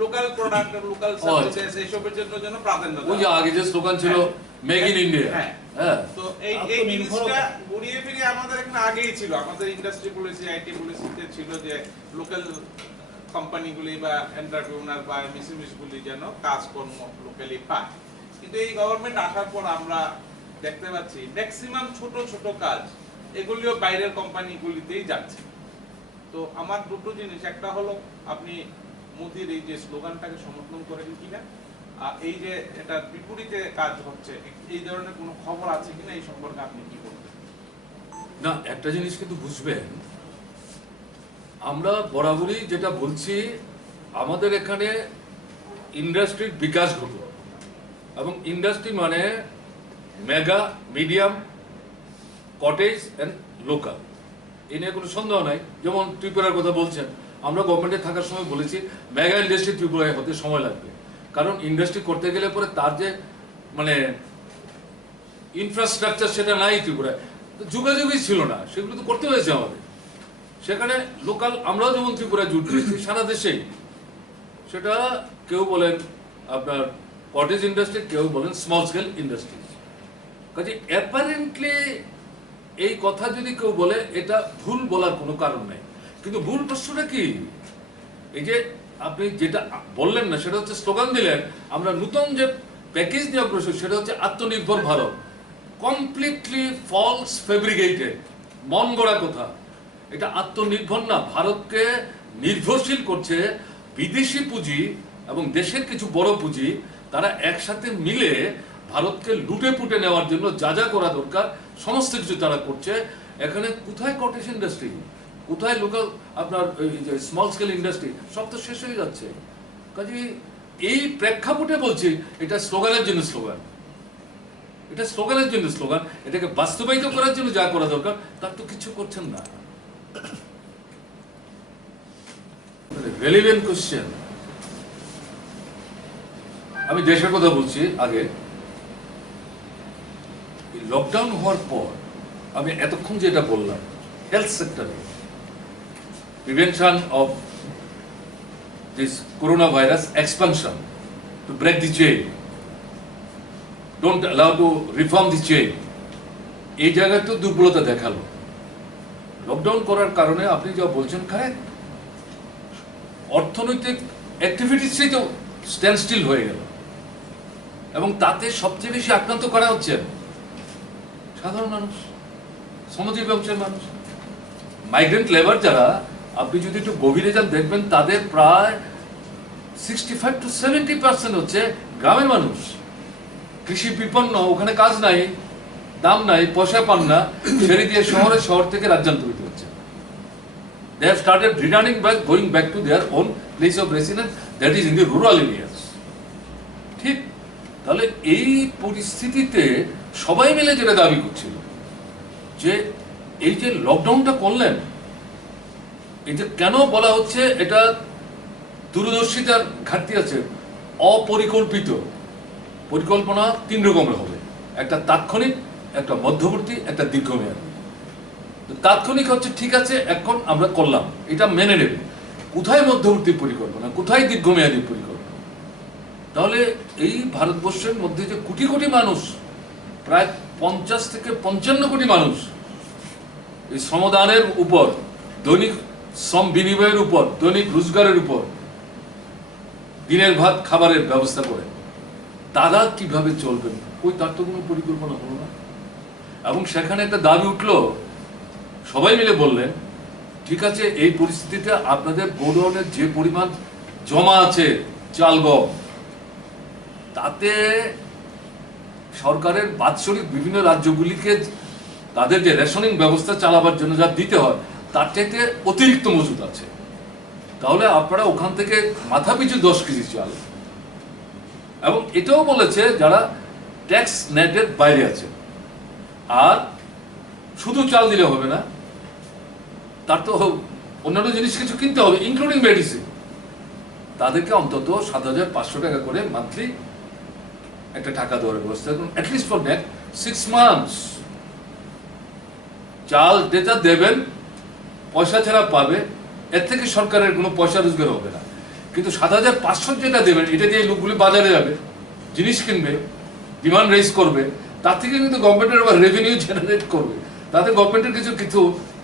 লোকাল প্রোডাক্ট, লোকাল সার্ভিসেস, এইসবের জন্য প্রাধান্য দেওয়া। ওই যে আগে যে স্লোগান ছিল মেক ইন ইন্ডিয়া, হ্যাঁ, তো এই জিনিসটা ঘুরিয়ে ফিরিয়ে আমাদের এখানে আগেই ছিল, আমাদের ইন্ডাস্ট্রি পলিসি, আইটি পলিসিতে ছিল যে লোকাল কোম্পানিগুলি বা এন্টারপ্রেনার বা এমএসএমইগুলি যেন কাজকর্ম লোকালি পায়। কিন্তু এই গভর্নমেন্ট আসার পর আমরা দেখতে পাচ্ছি ম্যাক্সিমাম ছোট ছোট কাজ এগুলিও বাইরের কোম্পানিগুলিতেই যাচ্ছে। তো আমার দুটো জিনিস, একটা হলো আপনি মোদির এই যে স্লোগানটাকে সমর্থন করেন কিনা, আর এই যে এটা বিপরীতে কাজ হচ্ছে, এই ধরনের কোনো খবর আছে কিনা, এই সম্পর্কে আপনি কি বলবেন? না, একটা জিনিস কিন্তু বুঝবেন, আমরা বরাবরই যেটা বলছি, আমাদের এখানে ইন্ডাস্ট্রির বিকাশ ঘটল, এবং ইন্ডাস্ট্রি মানে mega, medium, cottage and local, এ নিয়ে কোনো সন্দেহ নাই। যেমন ত্রিপুরার কথা বলছেন, আমরা গভর্নমেন্টে থাকার সময় বলেছি মেগা ইন্ডাস্ট্রি ত্রিপুরায় হতে সময় লাগবে, কারণ ইন্ডাস্ট্রি করতে গেলে পরে তার যে মানে ইনফ্রাস্ট্রাকচার সেটা নাই ত্রিপুরায়, যোগাযোগই ছিল না, সেগুলো তো করতে হয়েছে আমাদের। সেখানে লোকাল, আমরাও যেমন ত্রিপুরায় জুট দিয়েছি, সারা দেশেই সেটা কেউ বলেন আপনার কটেজ ইন্ডাস্ট্রি, কেউ বলেন স্মল স্কেল ইন্ডাস্ট্রি। কাজে অ্যাপারেন্টলি এই কথা যদি কেউ বলে, এটা ভুল বলার কোনো কারণ নাই। কিন্তু ভুল প্রশ্নটা কি, এই যে আপনি যেটা বললেন না, সেটা হচ্ছে স্লোগান দিলেন আমরা নতুন যে প্যাকেজ দেওয়া প্রশ্ন, সেটা হচ্ছে আত্মনির্ভর ভারত। কমপ্লিটলি ফলস, ফেব্রিকেটেড, মন গড়া কথা। এটা আত্মনির্ভর না, ভারতকে নির্ভরশীল করছে বিদেশি পুঁজি এবং দেশের কিছু বড় পুঁজি, তারা একসাথে মিলে ভারতকে লুটে পুটে নেওয়ার জন্য যা যা করা দরকার সমস্ত কিছু তারা করছে। এখানে কোথায় কটেজ ইন্ডাস্ট্রি, কোথায় লোকাল আপনার স্মল স্কেল ইন্ডাস্ট্রি, সব তো শেষ হয়ে যাচ্ছে। কাজে এই প্রেক্ষাপটে বলছি, এটা স্লোগানের জন্য স্লোগান, এটা স্লোগানের জন্য স্লোগান, এটাকে বাস্তবায়িত করার জন্য যা করা দরকার তার তো কিছু করছেন না। রেলিভেন্ট কোশ্চেন, আমি দেশের কথা বলছি আগে। লকডাউন হওয়ার পর আমি এতক্ষণ যেটা বললাম হেলথ সেক্টরে prevention of this corona virus expansion to break the chain, don't allow to reform the chain, এই জায়গায় তো দুর্বলতা দেখালো। লকডাউন করার কারণে আপনি যা বলছেন কারেক্ট, অর্থনৈতিক অ্যাক্টিভিটিসই তো স্ট্যান্ড স্টিল হয়ে গেল এবং তাতে সবচেয়ে বেশি আক্রান্ত করা হচ্ছে সাধারণ মানুষ, শ্রমজীবী অংশের মানুষ, মাইগ্রেন্ট লেবার যারা, আপনি যদি একটু গভীরে যান দেখবেন তাদের প্রায় 65 to 70% হচ্ছে গ্রামের মানুষ, কৃষি বিপন্ন, ওখানে কাজ নাই, দাম নাই, পয়সা পান না, ছেড়ে দিয়ে শহর থেকে রাজ্যান্তরিত হচ্ছে। They have started returning back, going back to their own place of residence, that is in the rural areas. ঠিক, তাহলে এই পরিস্থিতিতে সবাই মিলে যেটা দাবি করছিল যে এই যে লকডাউনটা করলেন, এটা কেন বলা হচ্ছে এটা দূরদর্শিতার ঘাটতি আছে, অপরিকল্পিত। পরিকল্পনা 3 রকমের হবে, একটা তাৎক্ষণিক, একটা মধ্যবর্তী, একটা দীর্ঘমেয়াদী। তাৎক্ষণিক হচ্ছে ঠিক আছে এখন আমরা করলাম, এটা মেনে নেবে, কোথায় মধ্যবর্তী পরিকল্পনা, কোথায় দীর্ঘমেয়াদী পরিকল্পনা? তাহলে এই ভারতবর্ষের মধ্যে যে কোটি কোটি মানুষ, প্রায় 50 থেকে 55 কোটি মানুষ এই শ্রমদানের উপর, দৈনিক শ্রম বিনিময়ের উপর, দৈনিক রোজগারের উপর দিনের ভাত খাবারের ব্যবস্থা করে, তারা কিভাবে চলবেন? ওই তার তো কোনো পরিকল্পনা হলো না। এবং সেখানে একটা দাবি উঠলো, সবাই মিলে বললেন ঠিক আছে এই পরিস্থিতিতে আপনাদের গোডাউনের যে পরিমাণ জমা আছে চাল গম, তাতে সরকারের বাৎসরিক বিভিন্ন রাজ্যগুলিকে তাদের যে রেশনিং ব্যবস্থা চালাবার জন্য যা দিতে হয় তার চাইতে অতিরিক্ত মজুদ আছে, তাহলে আপনারা ওখান থেকে মাথাপিছু 10 কেজি চাল। এবং এটাও বলেছে যারা ট্যাক্স নেটের বাইরে আছে, আর শুধু চাল দিলে হবে না, তার তো অন্যান্য জিনিস কিছু কিনতে হবে, ইনক্লুডিং মেডিসিন। তাদেরকে অন্তত 7,500 টাকা করে মান্থলি একটা টাকা দেওয়ার ব্যবস্থা করুন, অ্যাটলিস্ট ফর নেক্সট 6 মান্থস। চাল যেটা দেবেন পয়সা ছাড়া পাবে, এর থেকে সরকারের কোনো পয়সা রোজগার হবে না। কিন্তু 7,500 যেটা দেবেন, এটা দিয়ে লোকগুলি বাজারে যাবে, জিনিস কিনবে, ডিমান্ড রেজ করবে, তার থেকে কিন্তু গভর্নমেন্টের আবার রেভিনিউ জেনারেট করবে, তাতে গভর্নমেন্টের কিছু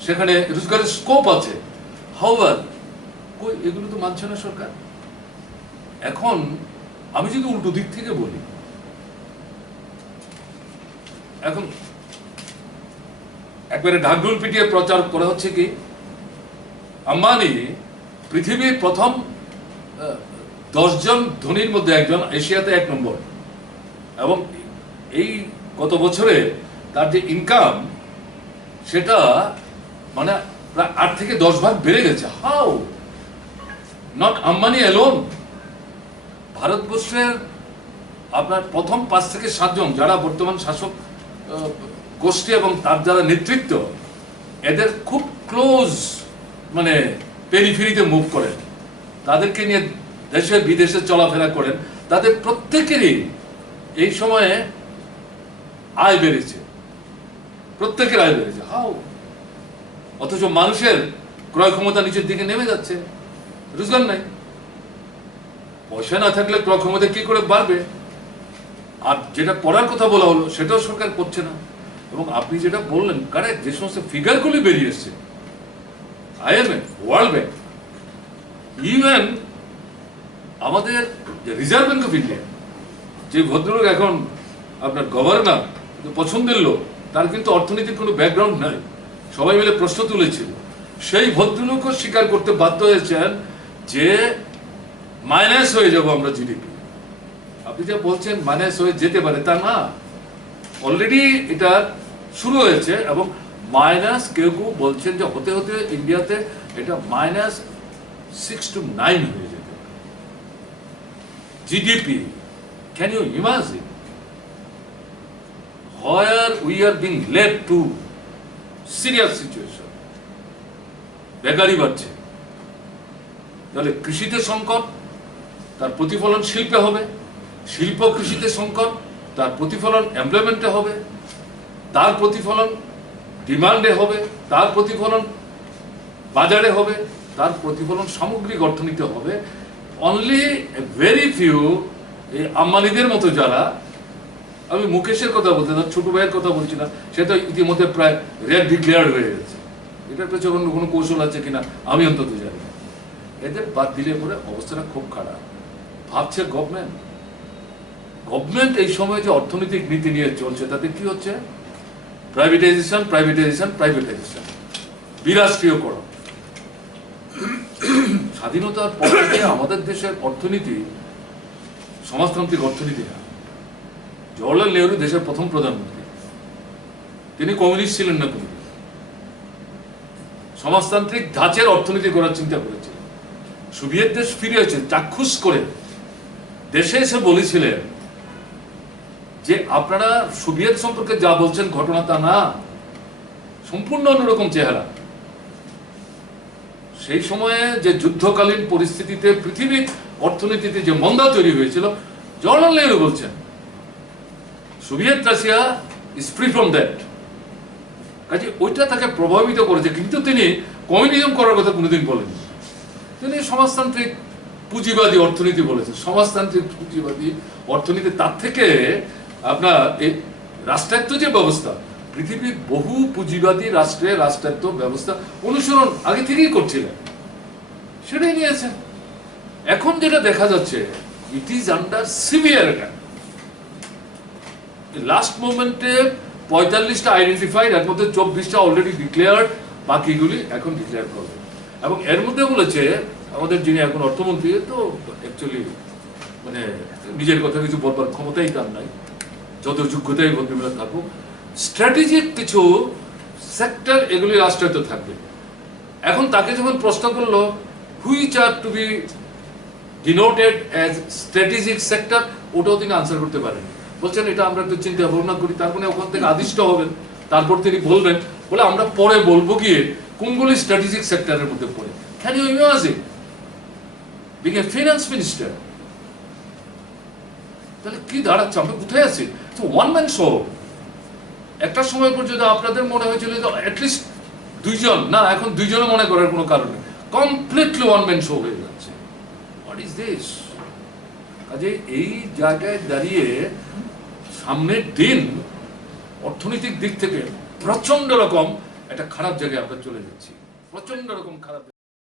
সেখানে রোজগারের স্কোপ আছে। হাউএভার কই এগুলো তো মানছে না সরকার। এখন আমি যদি উল্টো দিক থেকে বলি, এখন একবারে ঢাকঢোল পিটিয়ে প্রচার করা হচ্ছে কি আম্বানি পৃথিবীর প্রথম 10 জন ধনীর মধ্যে একজন, এশিয়াতে 1 নম্বর, এবং এই গত বছরে তার যে ইনকাম সেটা মানে প্রায় 8 থেকে 10 ভাগ বেড়ে গেছে। হাউ? Not Ambani alone. ভারতবর্ষের আপনার প্রথম 5 থেকে 7 জন যারা বর্তমান শাসক গোষ্ঠী এবং তার যারা নেতৃত্ব, এদের খুব ক্লোজ মানে পেরিফেরিতে মুভ করেন, তাদেরকে নিয়ে দেশে বিদেশে চলাফেরা করেন, তাদের প্রত্যেকেরই এই সময়ে আয় বেড়েছে, প্রত্যেকের আয় বেড়েছে। হাউ? অথচ মানুষের ক্রয় ক্ষমতা নিচের দিকে নেমে যাচ্ছে, রোজগার নাই, পয়সা না থাকলে ক্রয় ক্ষমতা কি করে বাড়বে? আর যেটা পড়ার কথা বলা হলো সেটাও সরকার করছে না। এবং আপনি যেটা বললেন কারেক্ট, যে সমস্ত ফিগারগুলি বেরিয়ে এসছে, IMF, ওয়ার্ল্ড ব্যাংক, ইভেন আমাদের রিজার্ভ ব্যাংক অফ ইন্ডিয়া, যে ভদ্রলোক এখন আপনার গভর্নর, পছন্দের লোক, তার কিন্তু অর্থনীতির কোনো ব্যাকগ্রাউন্ড নাই, সবাই মিলে প্রশ্ন তুলেছিল, সেই ভদ্রলোকও স্বীকার করতে বাধ্য হয়েছেন যে মাইনাস হয়ে যাব আমরা জিডিপি। আপনি যা বলছেন মাইনাস হয়ে যেতে পারে, তা না, অলরেডি এটা শুরু হয়েছে, এবং মাইনাস কেউ কেউ বলছেন যে হতে হতে ইন্ডিয়াতে এটা -6 to 9 হয়ে যেতে পারে GDP. Can you imagine where we are being led to serious situation? বেকারি বাড়ছে, তাহলে কৃষিতে সংকট, তার প্রতিফলন শিল্পে হবে, শিল্প কৃষিতে সংকট, তার প্রতিফলন এমপ্লয়মেন্টে হবে, তার প্রতিফলন ডিমান্ডে হবে, তার প্রতিফলন বাজারে হবে, তার প্রতিফলন সামগ্রিক অর্থনীতি হবে। অনলি ভেরি ফিউ, এই আম্বানিদের মতো যারা, আমি মুকেশের কথা বলতে না, ছোট ভাইয়ের কথা বলছি না, সেটা ইতিমধ্যে প্রায় রেড ডিক্লেয়ার হয়ে গেছে। এটার পেছনে কোনো কৌশল আছে কিনা আমি অন্তত জানি না। এদের বাদ দিলে পরে অবস্থাটা খুব খারাপ। ভাবছে গভর্নমেন্ট এই সময় যে অর্থনৈতিক নীতি নিয়ে চলছে তাতে কি হচ্ছে? প্রাইভেটাইজেশন, প্রাইভেটাইজেশন, প্রাইভেটাইজেশন, বিরাষ্ট্রীয়করণ। স্বাধীনতার পর থেকে আমাদের দেশের অর্থনীতি সমাজতান্ত্রিক অর্থনীতি না। জওহরলাল নেহরু দেশের প্রথম প্রধানমন্ত্রী, তিনি কমিউনিস্ট ছিলেন না, তিনি সমাজতান্ত্রিক ধাঁচের অর্থনীতি করার চিন্তা করেছিলেন। সোভিয়েত দেশ ফিরে এসে চাক্ষুষ করে দেশে এসে বলেছিলেন যে আপনারা সোভিয়েত সম্পর্কে যা বলছেন ঘটনা তা না, সম্পূর্ণ অন্যরকম চেহারা। সেই সময়ে যে যুদ্ধকালীন পরিস্থিতিতে পৃথিবীর অর্থনীতিতে যে মন্দা তৈরি হয়েছিল, জওহরলাল নেহরু বলছেন Soviet Russia is free from that. কাজে ওইটা তাকে প্রভাবিত করেছে, কিন্তু তিনি কমিউনিজম করার কথা কোনোদিন বলেন। তিনি সমাজতান্ত্রিক পুঁজিবাদী অর্থনীতি বলেছেন। সমাজতান্ত্রিক পুঁজিবাদী অর্থনীতি, তার থেকে আপনার এই রাষ্ট্রায়ত্ত যে ব্যবস্থা, পৃথিবীর বহু পুঁজিবাদী রাষ্ট্রের রাষ্ট্রায়ত্ত ব্যবস্থা অনুসরণ আগে থেকেই করছিলেন, সেটাই নিয়েছেন। এখন যেটা দেখা যাচ্ছে, it is under severe attack. Last মোমেন্টে 45টা আইডেন্টিফাইড, এর মধ্যে 24টা অলরেডি ডিক্লেয়ার্ড, বাকিগুলি এখন ডিক্লেয়ার করবে। এবং এর মধ্যে বলেছে আমাদের যিনি এখন অর্থমন্ত্রী, তো অ্যাকচুয়ালি মানে নিজের কথা কিছু বলবার ক্ষমতাই তার নাই, যত যোগ্যতাই ভদ্রমেলা থাকুক, স্ট্র্যাটেজিক কিছু সেক্টর এগুলি রাষ্ট্রায়ত্ত থাকবে। এখন তাকে যখন প্রশ্ন করলো which are to be denoted as strategic sector, ওটাও তিনি আনসার করতে পারেন। বলছেন এটা আমরা একটু চিন্তা ভাবনা করি, তারপরে ওখান থেকে আদিষ্ট হবেন, তারপর তিনি বলবেন, বলে আমরা পরে বলবো গিয়ে কোনগুলি স্ট্র্যাটেজিক সেক্টরের মধ্যে পড়ে। Can you imagine being a finance minister? তাহলে কি দাঁড়াচ্ছে, আমরা কোথায় আছি? তো ওয়ান ম্যান শো। একটা সময় পর্যন্ত আপনাদের মনে হয়েছিল যে অ্যাটলিস্ট দুইজন, না এখন দুইজনে মনে করার কোনো কারণ নেই, কমপ্লিটলি ওয়ান ম্যান শো হয়ে যাচ্ছে। What is this? কাজে এই জায়গায় দাঁড়িয়ে সামনের দিন অর্থনৈতিক দিক থেকে প্রচন্ড রকম একটা খারাপ জায়গায় আমরা চলে যাচ্ছি, প্রচন্ড রকম খারাপ।